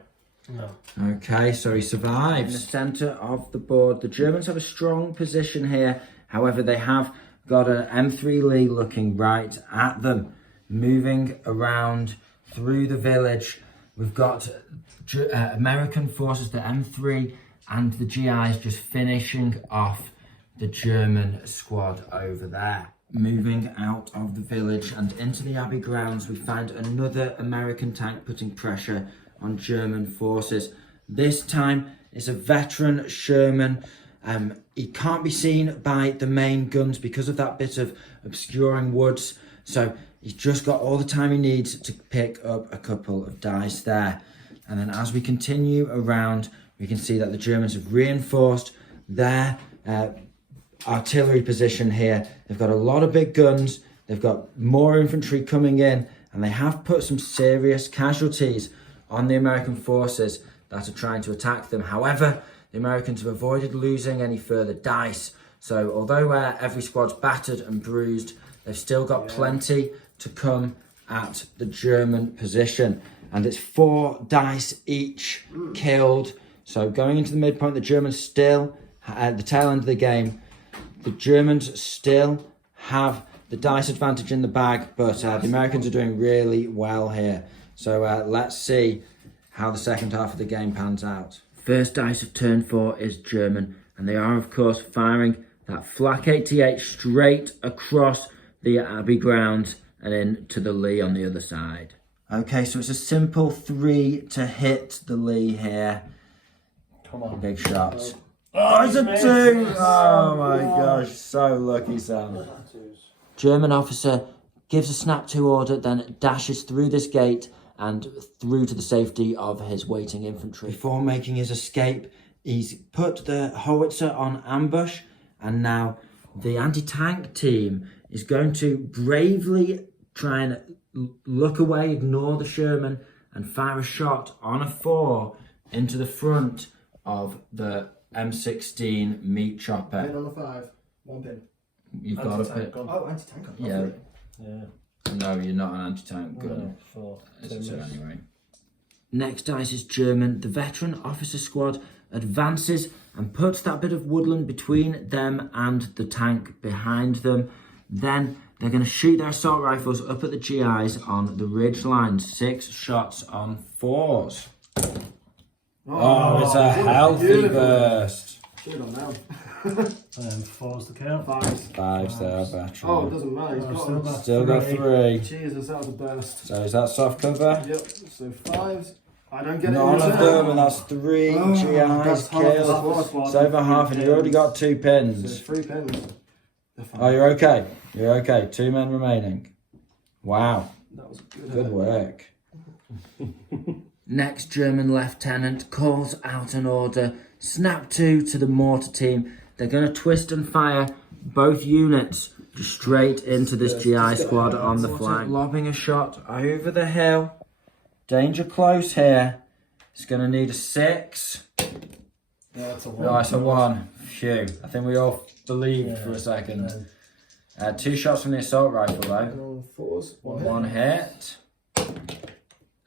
No. Okay, so he survives. In the centre of the board, the Germans have a strong position here. However, they have got an M3 Lee looking right at them, moving around through the village. We've got American forces, the M3 and the GIs, just finishing off the German squad over there. Moving out of the village and into the Abbey grounds, we find another American tank putting pressure on German forces. This time it's a veteran Sherman. He can't be seen by the main guns because of that bit of obscuring woods, so he's just got all the time he needs to pick up a couple of dice there. And then as we continue around, we can see that the Germans have reinforced their artillery position here. They've got a lot of big guns, they've got more infantry coming in, and they have put some serious casualties on the American forces that are trying to attack them. However, the Americans have avoided losing any further dice. So although every squad's battered and bruised, they've still got plenty to come at the German position. And it's 4 dice each killed. So going into the midpoint, the Germans still, at the tail end of the game, the Germans still have the dice advantage in the bag, but the Americans are doing really well here. So let's see how the second half of the game pans out. First dice of turn 4 is German, and they are of course firing that flak 88 straight across the Abbey grounds and into the Lee on the other side. Okay, so it's a simple 3 to hit the Lee here. Come on. Big shots. Oh, it's a 2! Oh my gosh, so lucky Sam. German officer gives a snap 2 order, then dashes through this gate and through to the safety of his waiting infantry. Before making his escape, he's put the howitzer on ambush, and now the anti-tank team is going to bravely try and look away, ignore the Sherman, and fire a shot on a 4 into the front of the M16 meat chopper. Pin on the 5. 1 pin. You've got a pit. Oh, anti-tank. Yeah. Yeah. No, you're not an anti-tank gun. No, 4. It's a 2 anyway. Next dice is German. The veteran officer squad advances and puts that bit of woodland between them and the tank behind them. Then They're going to shoot their assault rifles up at the GIs on the ridge line. 6 shots on 4s. Oh, it's a healthy beautiful. burst. Shoot on now. 4's the count. 5s. 5s there, veteran. Oh, it doesn't matter. He's Oh, got Still got 3. Jesus, that was a burst. So is that soft cover? Yep. So 5s. I don't get it. None in of return. them, and that's 3 GIs that's half the killed. squad. It's over half, and you already got 2 So pins. 3 pins. Oh, you're okay. You're okay. 2 men remaining. Wow. That was good. Good work. Next German lieutenant calls out an order. Snap 2 to the mortar team. They're going to twist and fire both units straight into this GI squad on the flank. Lobbing a shot over the hill. Danger close here. It's going to need a 6. Yeah, that's a 1. No, it's a 1. Phew. I think we all believed for a second. 2 shots from the assault rifle though. 4s. 1 hit.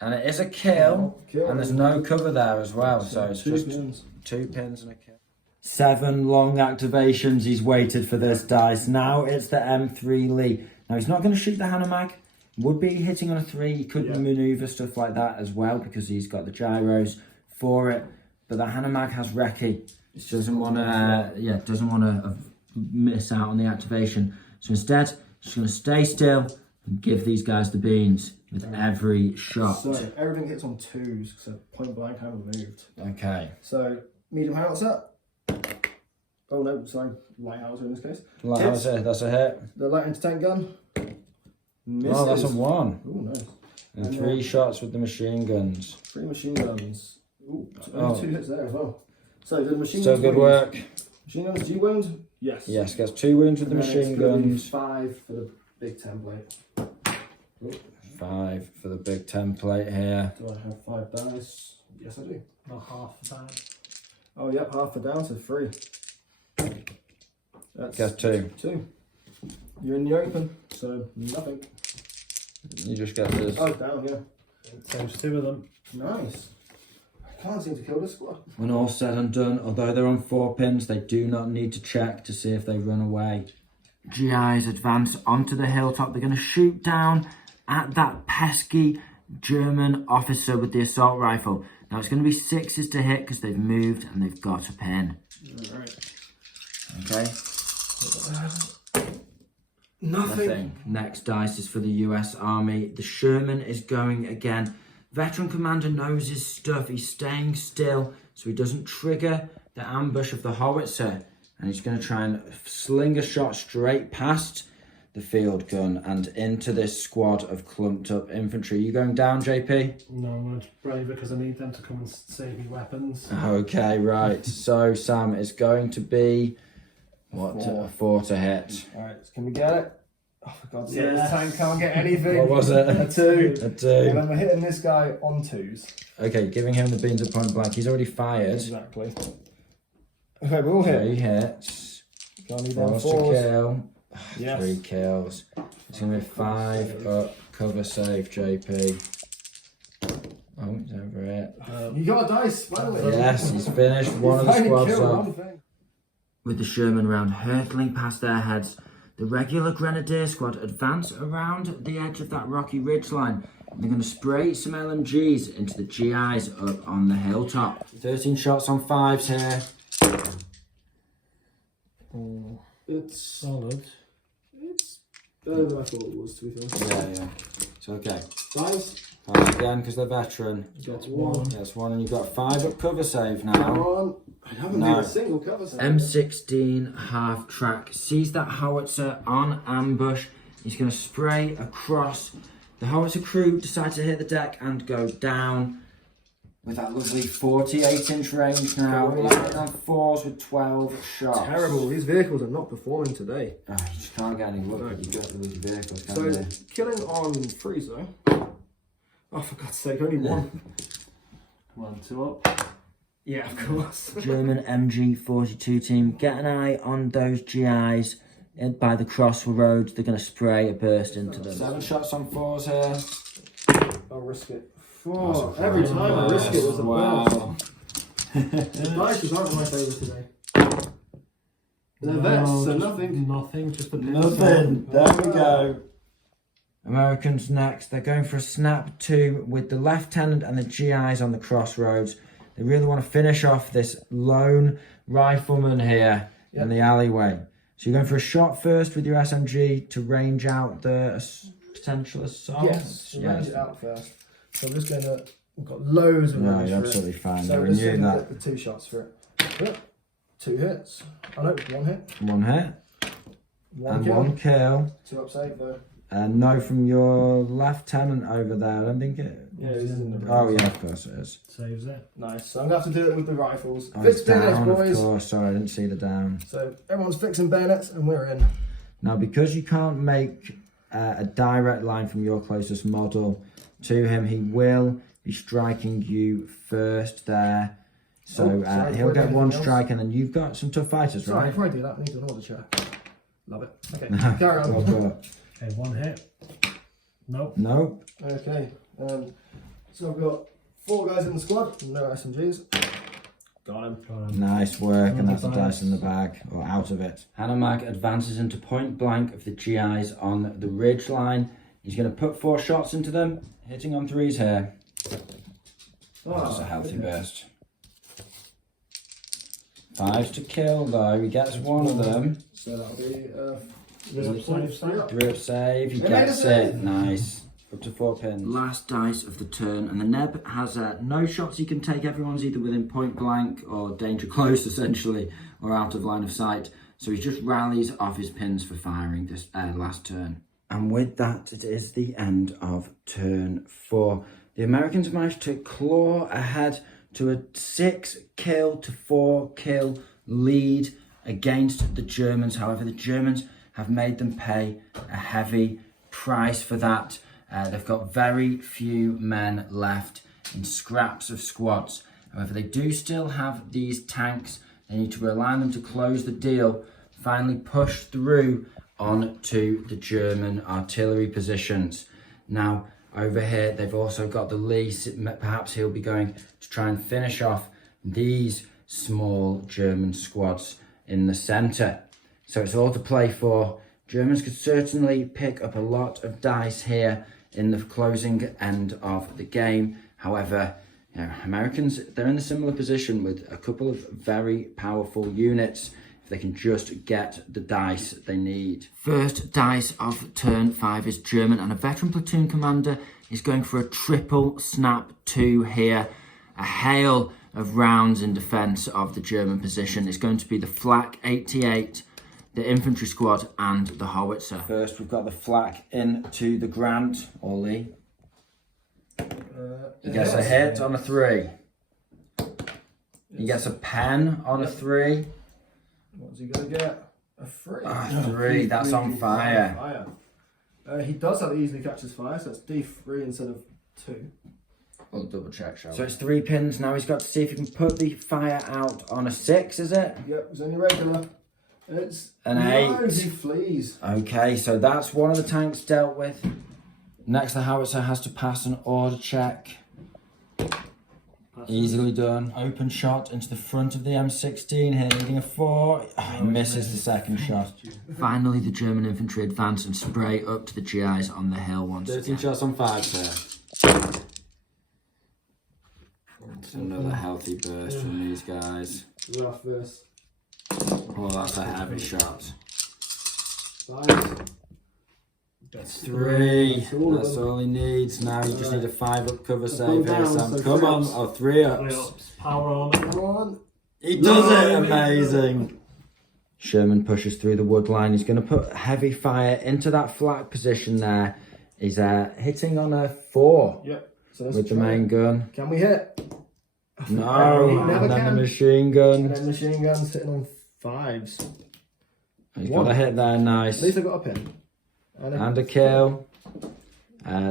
And it is a kill. And there's no cover there as well. So it's 2 just pins. 2 pins and a kill. 7 long activations. He's waited for this dice. Now it's the M3 Lee. Now he's not going to shoot the Hanomag. Would be hitting on a 3. He could maneuver stuff like that as well because he's got the gyros for it. But the Hanomag has recce. He doesn't want to miss out on the activation. So instead, he's going to stay still and give these guys the beans with every shot. So everything hits on 2s, so point blank haven't moved. Okay. So medium howitzer. Oh no, sorry, light howitzer in this case. Light howitzer, that's a hit. The light anti-tank gun. Misses. Oh, that's a 1. Oh, nice. And 3 shots with the machine guns. 3 machine guns. Ooh, Oh. only 2 hits there as well. So the machine Still guns. good work. Machine guns, do you wound? Yes. Yes, gets 2 wounds with the And then machine it's gonna be guns. 5 for the big template. 5 for the big template here. Do I have 5 dice? Yes, I do. Not half the time. Oh, yep, half for down, so 3. That's Gets 2. 2. You're in the open, so nothing. You just get this. Oh, down, yeah. Times 2 of them. Nice. I can't seem to kill this squad. When all said and done, although they're on 4 pins, they do not need to check to see if they run away. GIs advance onto the hilltop. They're going to shoot down at that pesky German officer with the assault rifle. Now it's going to be 6s to hit because they've moved and they've got a pin. Alright. Okay. Nothing. Next dice is for the US Army. The Sherman is going again. Veteran commander knows his stuff. He's staying still so he doesn't trigger the ambush of the howitzer. And he's going to try and sling a shot straight past the field gun and into this squad of clumped up infantry. You going down, JP? No, I'm going to brave it because I need them to come and save me weapons. Okay, right. So Sam, it's going to be a 4 to hit. Alright, can we get it? Oh, for God's sake, Yes. this tank can't get anything. What was it? A 2. A And 2. then we're hitting this guy on 2s. Okay, giving him the beans at point blank. He's already fired. Exactly. Okay, we're all hit. 3 hits. Can't need down 4 to 4s. kill. Yes. 3 kills. It's going to be 5 up. Cover save, JP. Oh, he's over it. You got a dice, finally. Yes, he's finished. One of the Finally squads killed off. one thing. With the Sherman round hurtling past their heads, the regular Grenadier squad advance around the edge of that rocky ridgeline. They're going to spray some LMGs into the GIs up on the hilltop. 13 shots on 5s here. It's Solid. better than I thought it was, to be fair. Yeah. It's okay. 5s. 5 again because they're veteran. That's 1. That's 1, and you've got 5 up cover save now. Come on. I haven't made a single cover save. M16 half track sees that howitzer on ambush. He's going to spray across. The howitzer crew decide to hit the deck and go down with that lovely 48-inch range now. He's hitting on 4s with 12 shots. Terrible. These vehicles are not performing today. Oh, you just can't get any luck with these vehicles, can So, you? killing on 3s though. Oh, for God's sake, only 1. 1, 2 up. Yeah, of course. German MG42 team, get an eye on those GIs by the crossroads. They're going to spray a burst into them. 7 shots on 4s here. I'll risk it. 4. Every time I risk it, it's a burst. Wow. The dice aren't my favourite today. They're vests, so nothing. Nothing, just a pin. Nothing. There we go. Americans next. They're going for a snap 2 with the lieutenant and the GIs on the crossroads. They really want to finish off this lone rifleman here in the alleyway. So you're going for a shot first with your SMG to range out the potential assault? Yes, range it out first. So I'm just going to... We've got loads of No, range you're for absolutely it. fine. So I we're just knew going to that. get the 2 shots for it. Yep. 2 hits. Oh no, 1 hit. 1 hit. 1 And kill. 1 kill. 2 up save though. No from your lieutenant over there. I don't think it... Yeah, he's in the Oh, yeah, of course it is. Saves it. Nice. So I'm going to have to do it with the rifles. Oh, Fix it's bayonets, down, of boys. course. Sorry, I didn't see the down. So everyone's fixing bayonets and we're in. Now, because you can't make a direct line from your closest model to him, he will be striking you first there. So sorry, he'll get anything 1 else? strike, and then you've got some tough fighters, Sorry, right? before I do that, I need to order check. Love it. Okay, carry on. Well done. Okay, 1 hit. Nope. Nope. Okay, so I've got 4 guys in the squad, no SMGs. Got him. Nice work, and that's the Another dice in the bag, or out of it. Hanomag advances into point blank of the GIs on the ridge line. He's going to put 4 shots into them, hitting on 3s here. That's a healthy burst. 5s to kill though, he gets 1 of them. So that'll be 3 up save, he They gets made a it, nice. Up to 4 pins. Last dice of the turn, and the Neb has no shots he can take. Everyone's either within point blank or danger close, essentially, or out of line of sight. So he just rallies off his pins for firing this last turn. And with that, it is the end of turn 4. The Americans managed to claw ahead to a 6 kill to 4 kill lead against the Germans. However, the Germans have made them pay a heavy price for that. They've got very few men left in scraps of squads. However, they do still have these tanks. They need to rely on them to close the deal, finally push through onto the German artillery positions. Now, over here, they've also got the Lee. Perhaps he'll be going to try and finish off these small German squads in the centre. So it's all to play for. Germans could certainly pick up a lot of dice here in the closing end of the game. However, you know, Americans, they're in a similar position with a couple of very powerful units if they can just get the dice they need. First dice of turn 5 is German, and a veteran platoon commander is going for a triple snap 2 here. A hail of rounds in defence of the German position is going to be the Flak 88, the infantry squad, and the howitzer. First, we've got the Flak into the Grant, or Lee. He gets a hit on a 3. He gets a pen on a 3. What's he going to get? A 3. Ah, 3, that's on fire. He does have easily catches fire, so it's D3 instead of 2. We'll double check, shall we? So it's 3 pins. Now he's got to see if he can put the fire out on a 6, is it? Yep, it's only regular. It's an no, 8. He flees. Okay, so that's one of the tanks dealt with. Next, the howitzer has to pass an order check. Easily done. Open shot into the front of the M16 here, needing a 4. Oh, he misses the second shot. Finally, the German infantry advance and spray up to the GIs on the hill once 13 shots on 5, sir. It's another healthy burst from these guys. Rough verse. Oh, that's a heavy shot. 5. That's 3. all That's all he needs. Now you just need a 5 up cover save here, down, Sam. so Come on. trips. Oh, 3 ups. 3 ups. Power armor. Come on. He does it. Amazing. Sherman pushes through the wood line. He's going to put heavy fire into that flat position there. He's hitting on a 4 Yep. So let's with the try main it. gun. Can we hit? No. He never And then the can. machine And gun. then machine guns hitting on 5s. He's got a hit there. At Nice. least I got a pin. And a kill.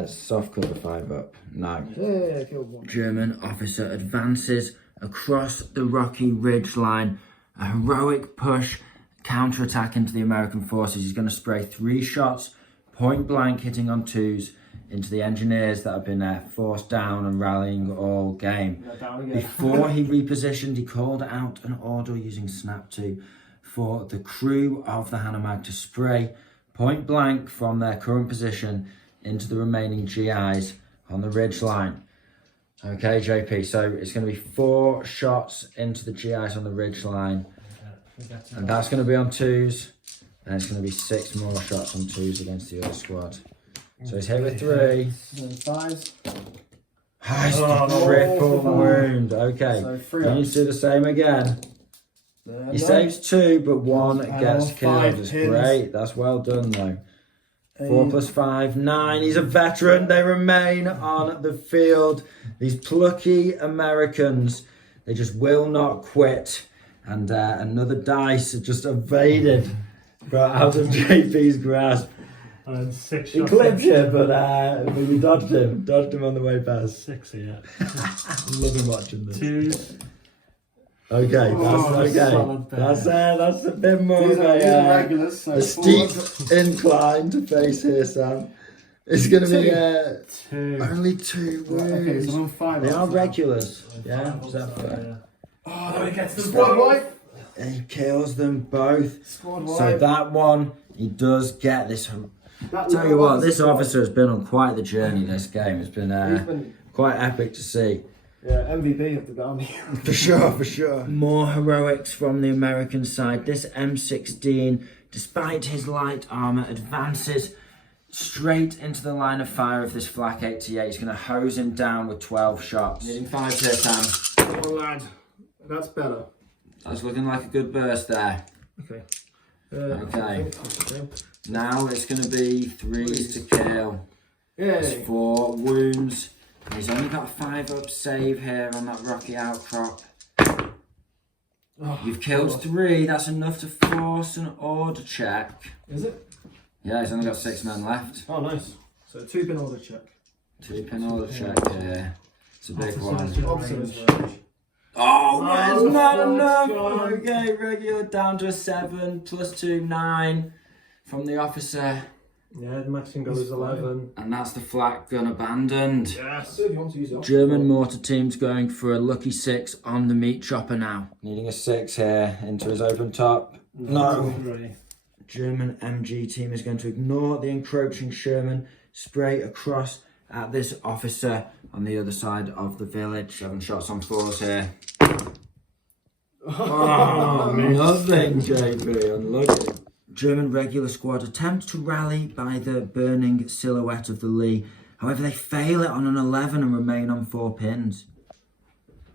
Soft cover 5 up. No. Yeah, killed 1. German officer advances across the rocky ridge line. A heroic push, counter-attack into the American forces. He's going to spray 3 shots, point blank, hitting on 2s into the engineers that have been forced down and rallying all game. Down again. Before he repositioned, he called out an order using snap 2 for the crew of the Hanomag to spray point blank from their current position into the remaining GIs on the ridge line. Okay, JP, so it's going to be 4 shots into the GIs on the ridge line, and that's going to be on 2s, and it's going to be 6 more shots on 2s against the other squad. So he's hit with 3. 5s. Triple wound. Okay, So you 3 need to do the same again. He saves 2, but 1 gets killed. 5 It's pins. great. That's well done, though. 4 plus 5, 9. He's a veteran. They remain on the field. These plucky Americans, they just will not quit. And another dice just evaded out of JP's grasp. And 6 He shots. clipped you, but we dodged him. Dodged him on the way past. 6 here. I'm loving watching this. 2s. Okay, that's okay. solid there. That's a bit more These of are a, regulars, so a 4. steep incline to face here, Sam. It's going to be 2. only 2 wounds. Okay, so I'm on 5. They are now. regulars. Yeah, is that fair? Oh, then he gets the squad wipe. He kills them both. Squad wipe. So that one, he does get this. That Tell you what, this squad. officer has been on quite the journey this game. It's been, He's been quite epic to see. MVP of the army. For sure, for sure. More heroics from the American side. This M16, despite his light armour, advances straight into the line of fire of this Flak 88. He's going to hose him down with 12 shots. Needing 5 here, Sam. Oh, lad. That's better. That's looking like a good burst there. Okay. Okay. Now it's going to be 3s to kill. There's Yay. 4 wounds. He's only got a 5-up save here on that rocky outcrop. Oh, You've killed 3. That's enough to force an order check. Is it? Yeah, he's only got 6 men left. Oh, nice. So 2-pin order check. 2-pin order check here. It's a big one. Officers range. Oh, it's not squad's enough. gone. Okay, regular down to a 7 plus 2, 9 from the officer. Yeah, the maximum goal is 11. And that's the flak gun abandoned. Yes. If you want to use it. German mortar team's going for a lucky 6 on the meat chopper now. Needing a 6 here into his open top. No. 3. German MG team is going to ignore the encroaching Sherman, spray across at this officer on the other side of the village. 7 shots on 4s here. Oh, nothing, JP, unlucky. German regular squad attempt to rally by the burning silhouette of the Lee. However, they fail it on an 11 and remain on 4 pins.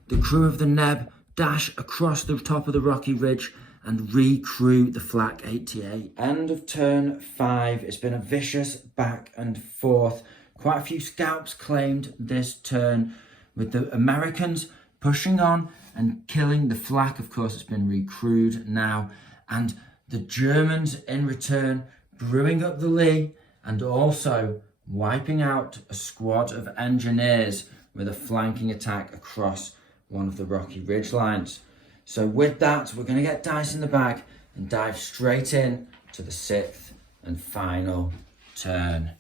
The crew of the Neb dash across the top of the rocky ridge and recrew the Flak 88. End of turn 5. It's been a vicious back and forth. Quite a few scalps claimed this turn, with the Americans pushing on and killing the Flak. Of course, it's been recrewed now, and the Germans in return brewing up the Lee and also wiping out a squad of engineers with a flanking attack across one of the rocky ridge lines. So with that, we're going to get dice in the bag and dive straight in to the 6th and final turn.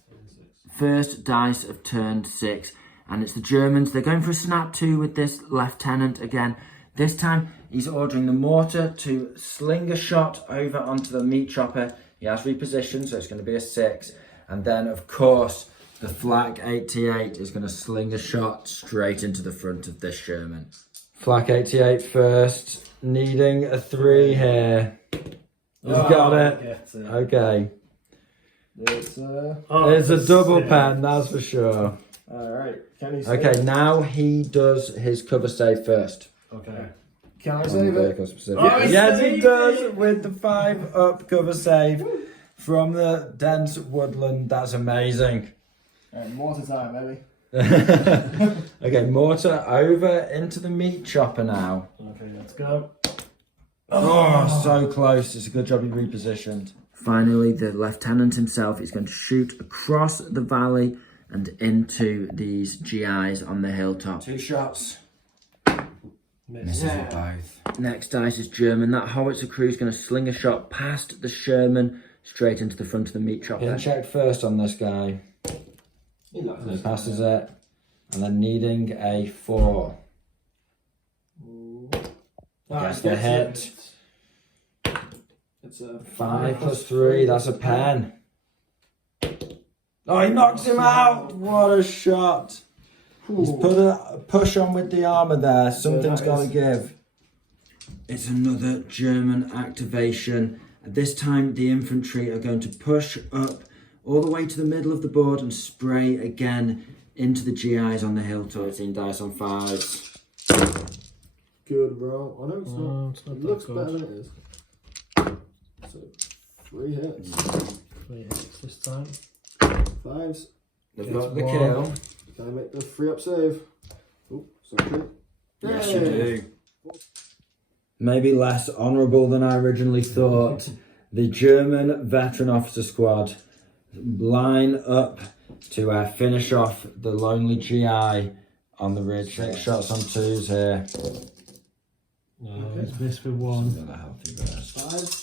First dice of turn 6, and it's the Germans. They're going for a snap 2 with this lieutenant again. This time, he's ordering the mortar to sling a shot over onto the meat chopper. He has repositioned, so it's going to be a 6. And then, of course, the Flak 88 is going to sling a shot straight into the front of this Sherman. Flak 88 first, needing a 3 here. You've got it. Okay. It's It's a double pen, that's for sure. Alright. Can you Okay, now he does his cover save first. Okay. Can I On save the it? vehicle specific. Oh, he Yes, he saved does it! with the 5-up cover save from the dense woodland. That's amazing. Alright, mortar time, baby. Okay, mortar over into the meat chopper now. Okay, let's go. Oh, so close. It's a good job he repositioned. Finally, the lieutenant himself is going to shoot across the valley and into these GIs on the hilltop. 2 shots. Misses with both. Next dice is German. That howitzer crew is going to sling a shot past the Sherman straight into the front of the meat chopper. Pin check first on this guy. He passes it. And then needing a 4. Gets the hit. It's a 5 plus 3, that's a pen. Oh, he knocks him out! What a shot! He's put a push on with the armour there. Something's got to give. It's another German activation. This time the infantry are going to push up all the way to the middle of the board and spray again into the GIs on the hill. 13 dice on 5s. Good roll. Oh no, it's not. It's not It that looks good. better than it is. So 3 hits. 3 hits this time. 5s. They've It's got the 1. kill. Can I make the 3-up save? Oh, sorry. Yes, you do. Maybe less honourable than I originally thought. The German veteran officer squad line up to finish off the lonely GI on the ridge. 6 shots on 2s here. No, he's missed with 1. Another healthy burst. 5s.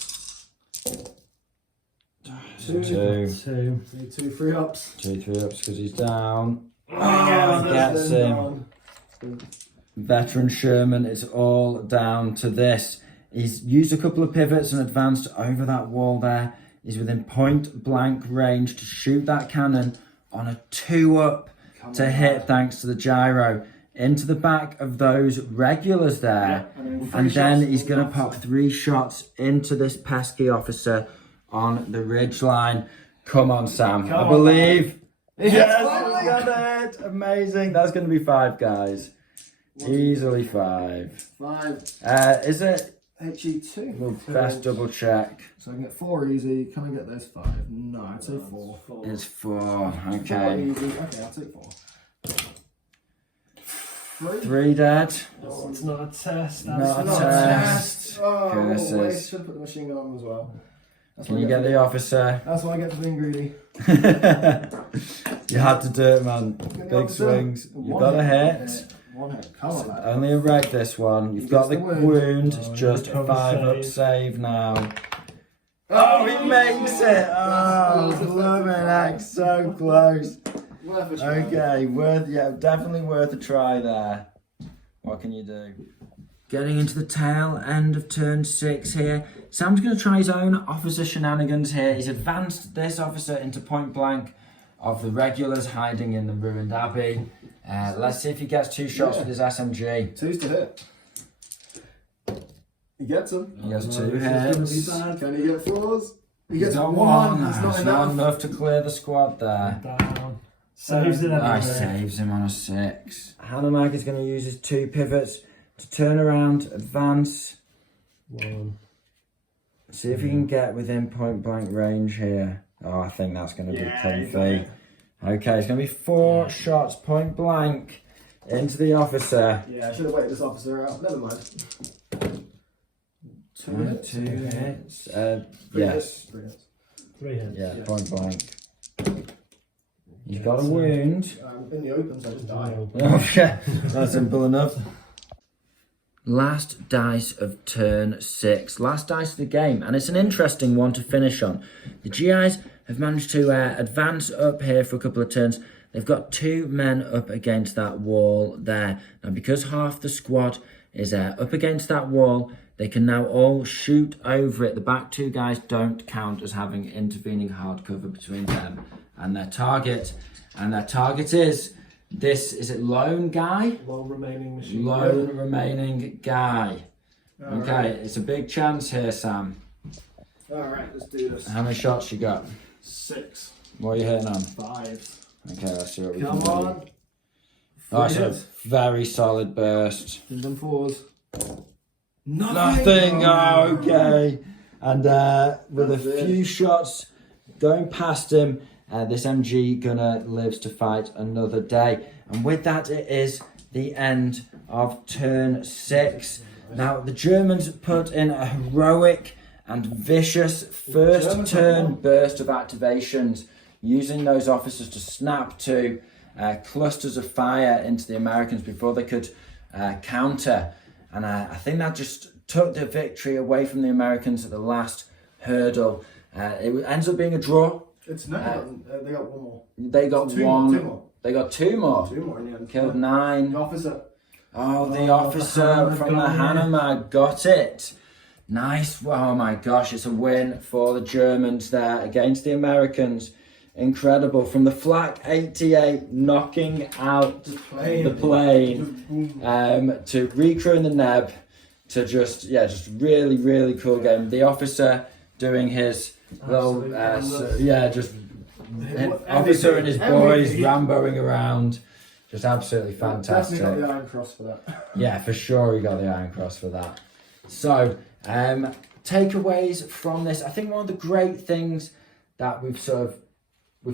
2. 2. Need 2 3-ups. 2 3-ups because he's down. Oh, he gets him. Veteran Sherman is all down to this. He's used a couple of pivots and advanced over that wall there. He's within point blank range to shoot that cannon on a 2-up to hit thanks to the gyro into the back of those regulars there. And then he's going to pop 3 shots into this pesky officer on the ridge line. Come on, Sam. I believe. Yes, he got it. Amazing. That's going to be 5, guys. Easily 5. 5. Is it? HE2. We'll best double check. So I can get 4 easy. Can I get those 5? No, I'd say 4. It's 4. 4 Okay. easy. Okay, I'll take 4. 3 dead. Oh, it's not a test. Not a not a test. Oh, Curses. wait, should have put the machine gun on as well. That's Can what you I get the officer? That's what I get for being greedy. You had to do it, man. Get the Big officer. swings. You've 1 got a hit. 1 hit. Come on, lad. Only a wreck this one. You've He got gets the the wound. wound. It's Oh, just a recover 5-up save. save now. Oh, he makes it! Oh, blooming heck, so close. Worth a try. Okay, definitely worth a try there. What can you do? Getting into the tail end of turn 6 here. Sam's going to try his own officer shenanigans here. He's advanced this officer into point blank of the regulars hiding in the ruined abbey. Let's see if he gets 2 shots with his SMG. 2's to hit. He gets them. He has 2 This is gonna be hits. bad. Can he get 4s? He He's gets got 1. It's That's not enough. to clear the squad there. Down. Saves it I anyway. saves him on a 6. Hanomag is going to use his 2 pivots to turn around, advance. 1. See if he can get within point blank range here. Oh, I think that's going to be comfy. Okay, it's going to be 4 shots point blank into the officer. Yeah, I should have waited this officer out. Never mind. 2 hits. 2 hits. 3 Yes. hits. 3 hits. 3 hits. Yeah, point blank. He's got a wound. In the open, so I just die. Okay, that's simple enough. Last dice of turn 6. Last dice of the game. And it's an interesting one to finish on. The GIs have managed to advance up here for a couple of turns. They've got 2 men up against that wall there. Now, because half the squad is up against that wall, they can now all shoot over it. The back 2 guys don't count as having intervening hard cover between them and their target. And their target is it lone guy? Lone remaining machine. Lone remaining guy. All Okay, right. it's a big chance here, Sam. Alright, let's do this. How many shots you got? 6. What are you hitting on? 5. Okay, let's see what we Come can do. on. Oh, 3 so hits. very solid burst. Give them 4s. Nothing. Oh, okay. And with That's a it. few shots going past him, this MG gunner lives to fight another day. And with that, it is the end of turn 6. Now, the Germans put in a heroic and vicious first Germans turn have won. burst of activations, using those officers to snap to clusters of fire into the Americans before they could counter. And I think that just took the victory away from the Americans at the last hurdle. It ends up being a draw. It's no, they got 1 more. They got 2 one. more. 2 more. They got 2 more. 2 more in the end. Killed 9. The officer. Oh, the Oh, officer the Hanomag from the got it. Hanomag got it. Nice. Oh my gosh, it's a win for the Germans there against the Americans. Incredible. From the Flak 88 knocking out the plane to recrewing the Neb to just really, really cool game. The officer doing his little, officer and his boys ramboing around. Just absolutely fantastic. Definitely got the Iron Cross for that. Yeah, for sure he got the Iron Cross for that. So, takeaways from this. I think one of the great things that we've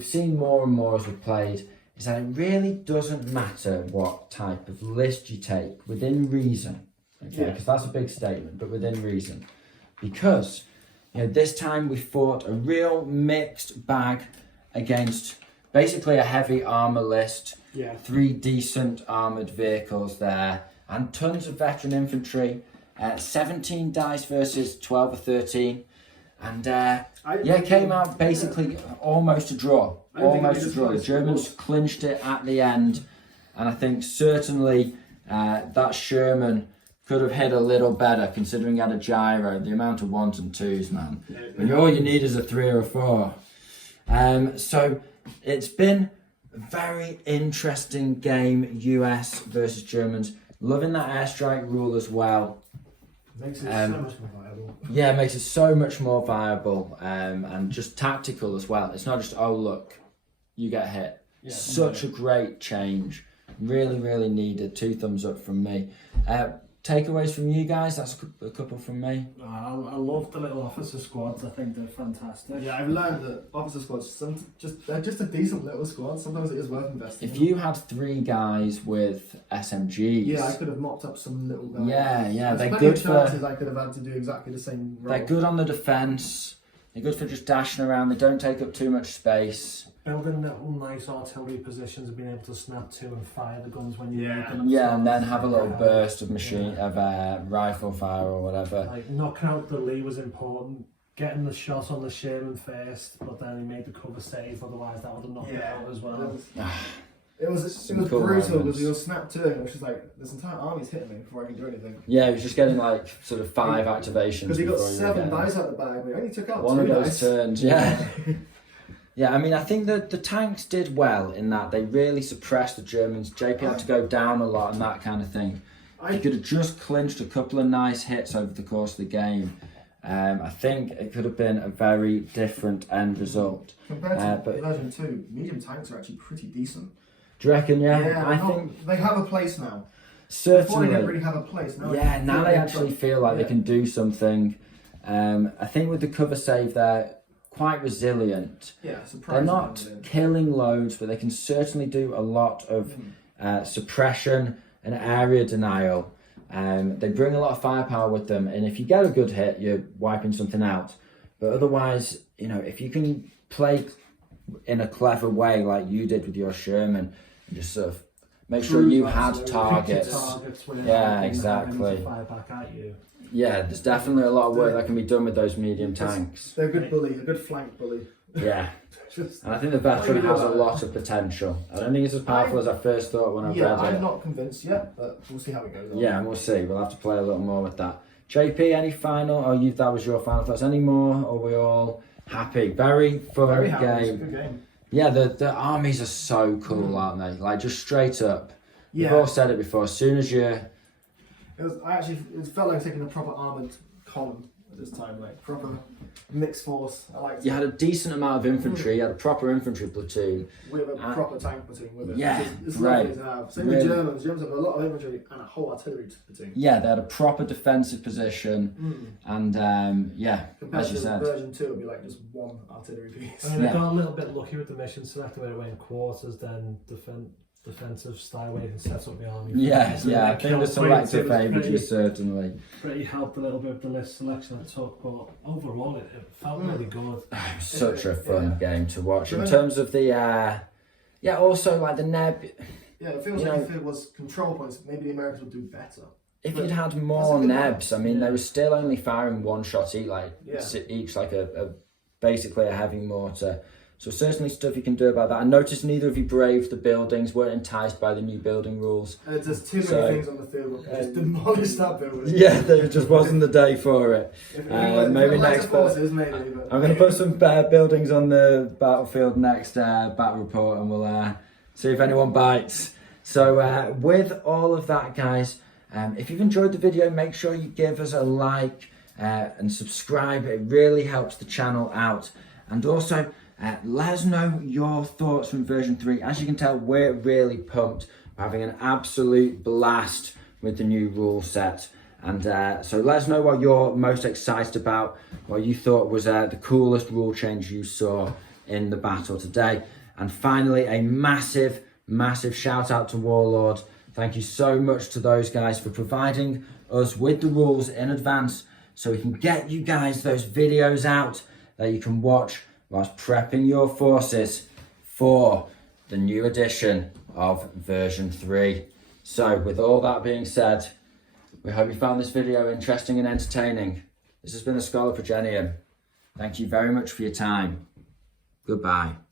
seen more and more as we've played is that it really doesn't matter what type of list you take within reason. Okay, because that's a big statement, but within reason. Because this time we fought a real mixed bag against basically a heavy armor list. Yeah. 3 decent armoured vehicles there, and tons of veteran infantry. 17 dice versus 12 or 13, and came out basically almost a draw. Almost a draw. The Germans clinched it at the end, and I think certainly that Sherman could have hit a little better considering he had a gyro. The amount of 1s and 2s, man. When all you need is a 3 or a 4. So it's been very interesting game, US versus Germans. Loving that airstrike rule as well. Makes it so much more viable. Yeah, it makes it so much more viable and just tactical as well. It's not just, oh look, you get hit. Yeah, Such a great change. Really, really needed. 2 thumbs up from me. Takeaways from you guys? That's a couple from me. I love the little officer squads. I think they're fantastic. Yeah, I've learned that officer squads, they're just a decent little squad. Sometimes it is worth investing. If you had 3 guys with SMGs... Yeah, I could have mopped up some little guys. Yeah, There's they're plenty good of chances I could have had to do exactly the same role. They're good on the defence. They're good for just dashing around. They don't take up too much space. Building little nice artillery positions and being able to snap to and fire the guns when you need them. Yeah, and then have a little burst of rifle fire or whatever. Like knocking out the Lee was important. Getting the shot on the Sherman first, but then he made the cover save. Otherwise, that would have knocked it out as well. It was cool brutal moments. because you were snap to it and it was just like, this entire army's hitting me before I can do anything. Yeah, he was just getting like sort of 5 activations. Because he got before you 7 were dice out the bag, but he only took out one 2 of those dice. turns, yeah. Yeah, I mean, I think that the tanks did well in that they really suppressed the Germans. JP had to go down a lot and that kind of thing. He could have just clinched a couple of nice hits over the course of the game. I think it could have been a very different end result. Compared to version 2, medium tanks are actually pretty decent. Do you reckon, Yeah, I think they have a place now. certainly. Before they didn't really have a place. Now Now they actually feel like they can do something. I think with the cover save, they're quite resilient. Yeah, They're surprisingly. not killing loads, but they can certainly do a lot of suppression and area denial. They bring a lot of firepower with them, and if you get a good hit, you're wiping something out. But otherwise, if you can play in a clever way like you did with your Sherman, and just sort of make sure you had targets. Yeah, exactly. Fire back at you. Yeah, there's definitely a lot of work that can be done with those medium tanks. They're a good bully, a good flank bully. Yeah. And I think the veteran has a lot of potential. I don't think it's as powerful as I first thought when I read it. I'm not convinced yet, but we'll see how it goes. Yeah, and we'll see. We'll have to play a little more with that. JP, any final? That was your final thoughts. Any more? Or are we all happy? Very fun Very happy. It's a game. good game. Yeah, the armies are so cool, aren't they? Like, just straight up. Yeah. We've all said it before. As soon as you... It felt like taking a proper armoured column at this time, like proper mixed force. I liked You it. had a decent amount of infantry. You had a proper infantry platoon. With a proper tank platoon with it. Yeah, it's great. lovely to have. Same Really. with Germans. Germans have a lot of infantry and a whole artillery platoon. Yeah, they had a proper defensive position. And, Compared as you to said. version 2, it would be like just one artillery piece. I mean, I got a little bit lucky with the mission select where it went quarters, then defensive style where you can set up the army. Yeah, So I that think the killed selective points. It was favoured you certainly. pretty helped a little bit with the list selection I took, but overall it felt really good. Such a fun game to watch. In Yeah. terms of the, also like the Neb, Yeah, it feels like if it was control points, maybe the Americans would do better. if But you'd had that's more a good Nebs, I mean, they were still only firing 1 shot each, Yeah. each like a basically a heavy mortar. So certainly stuff you can do about that. I noticed neither of you braved the buildings, weren't enticed by the new building rules. There's too many things on the field. Just demolish that building. Yeah, there just wasn't the day for it. Maybe next. Forces, maybe, but I'm going to put some buildings on the battlefield next battle report, and we'll see if anyone bites. So with all of that, guys, if you've enjoyed the video, make sure you give us a like and subscribe. It really helps the channel out. And also, let us know your thoughts from version 3. As you can tell, we're really pumped. We're having an absolute blast with the new rule set. And so let us know what you're most excited about, what you thought was the coolest rule change you saw in the battle today. And finally, a massive shout out to Warlord. Thank you so much to those guys for providing us with the rules in advance so we can get you guys those videos out that you can watch whilst prepping your forces for the new edition of version 3. So with all that being said, we hope you found this video interesting and entertaining. This has been the Scholar Progenium. Thank you very much for your time. Goodbye.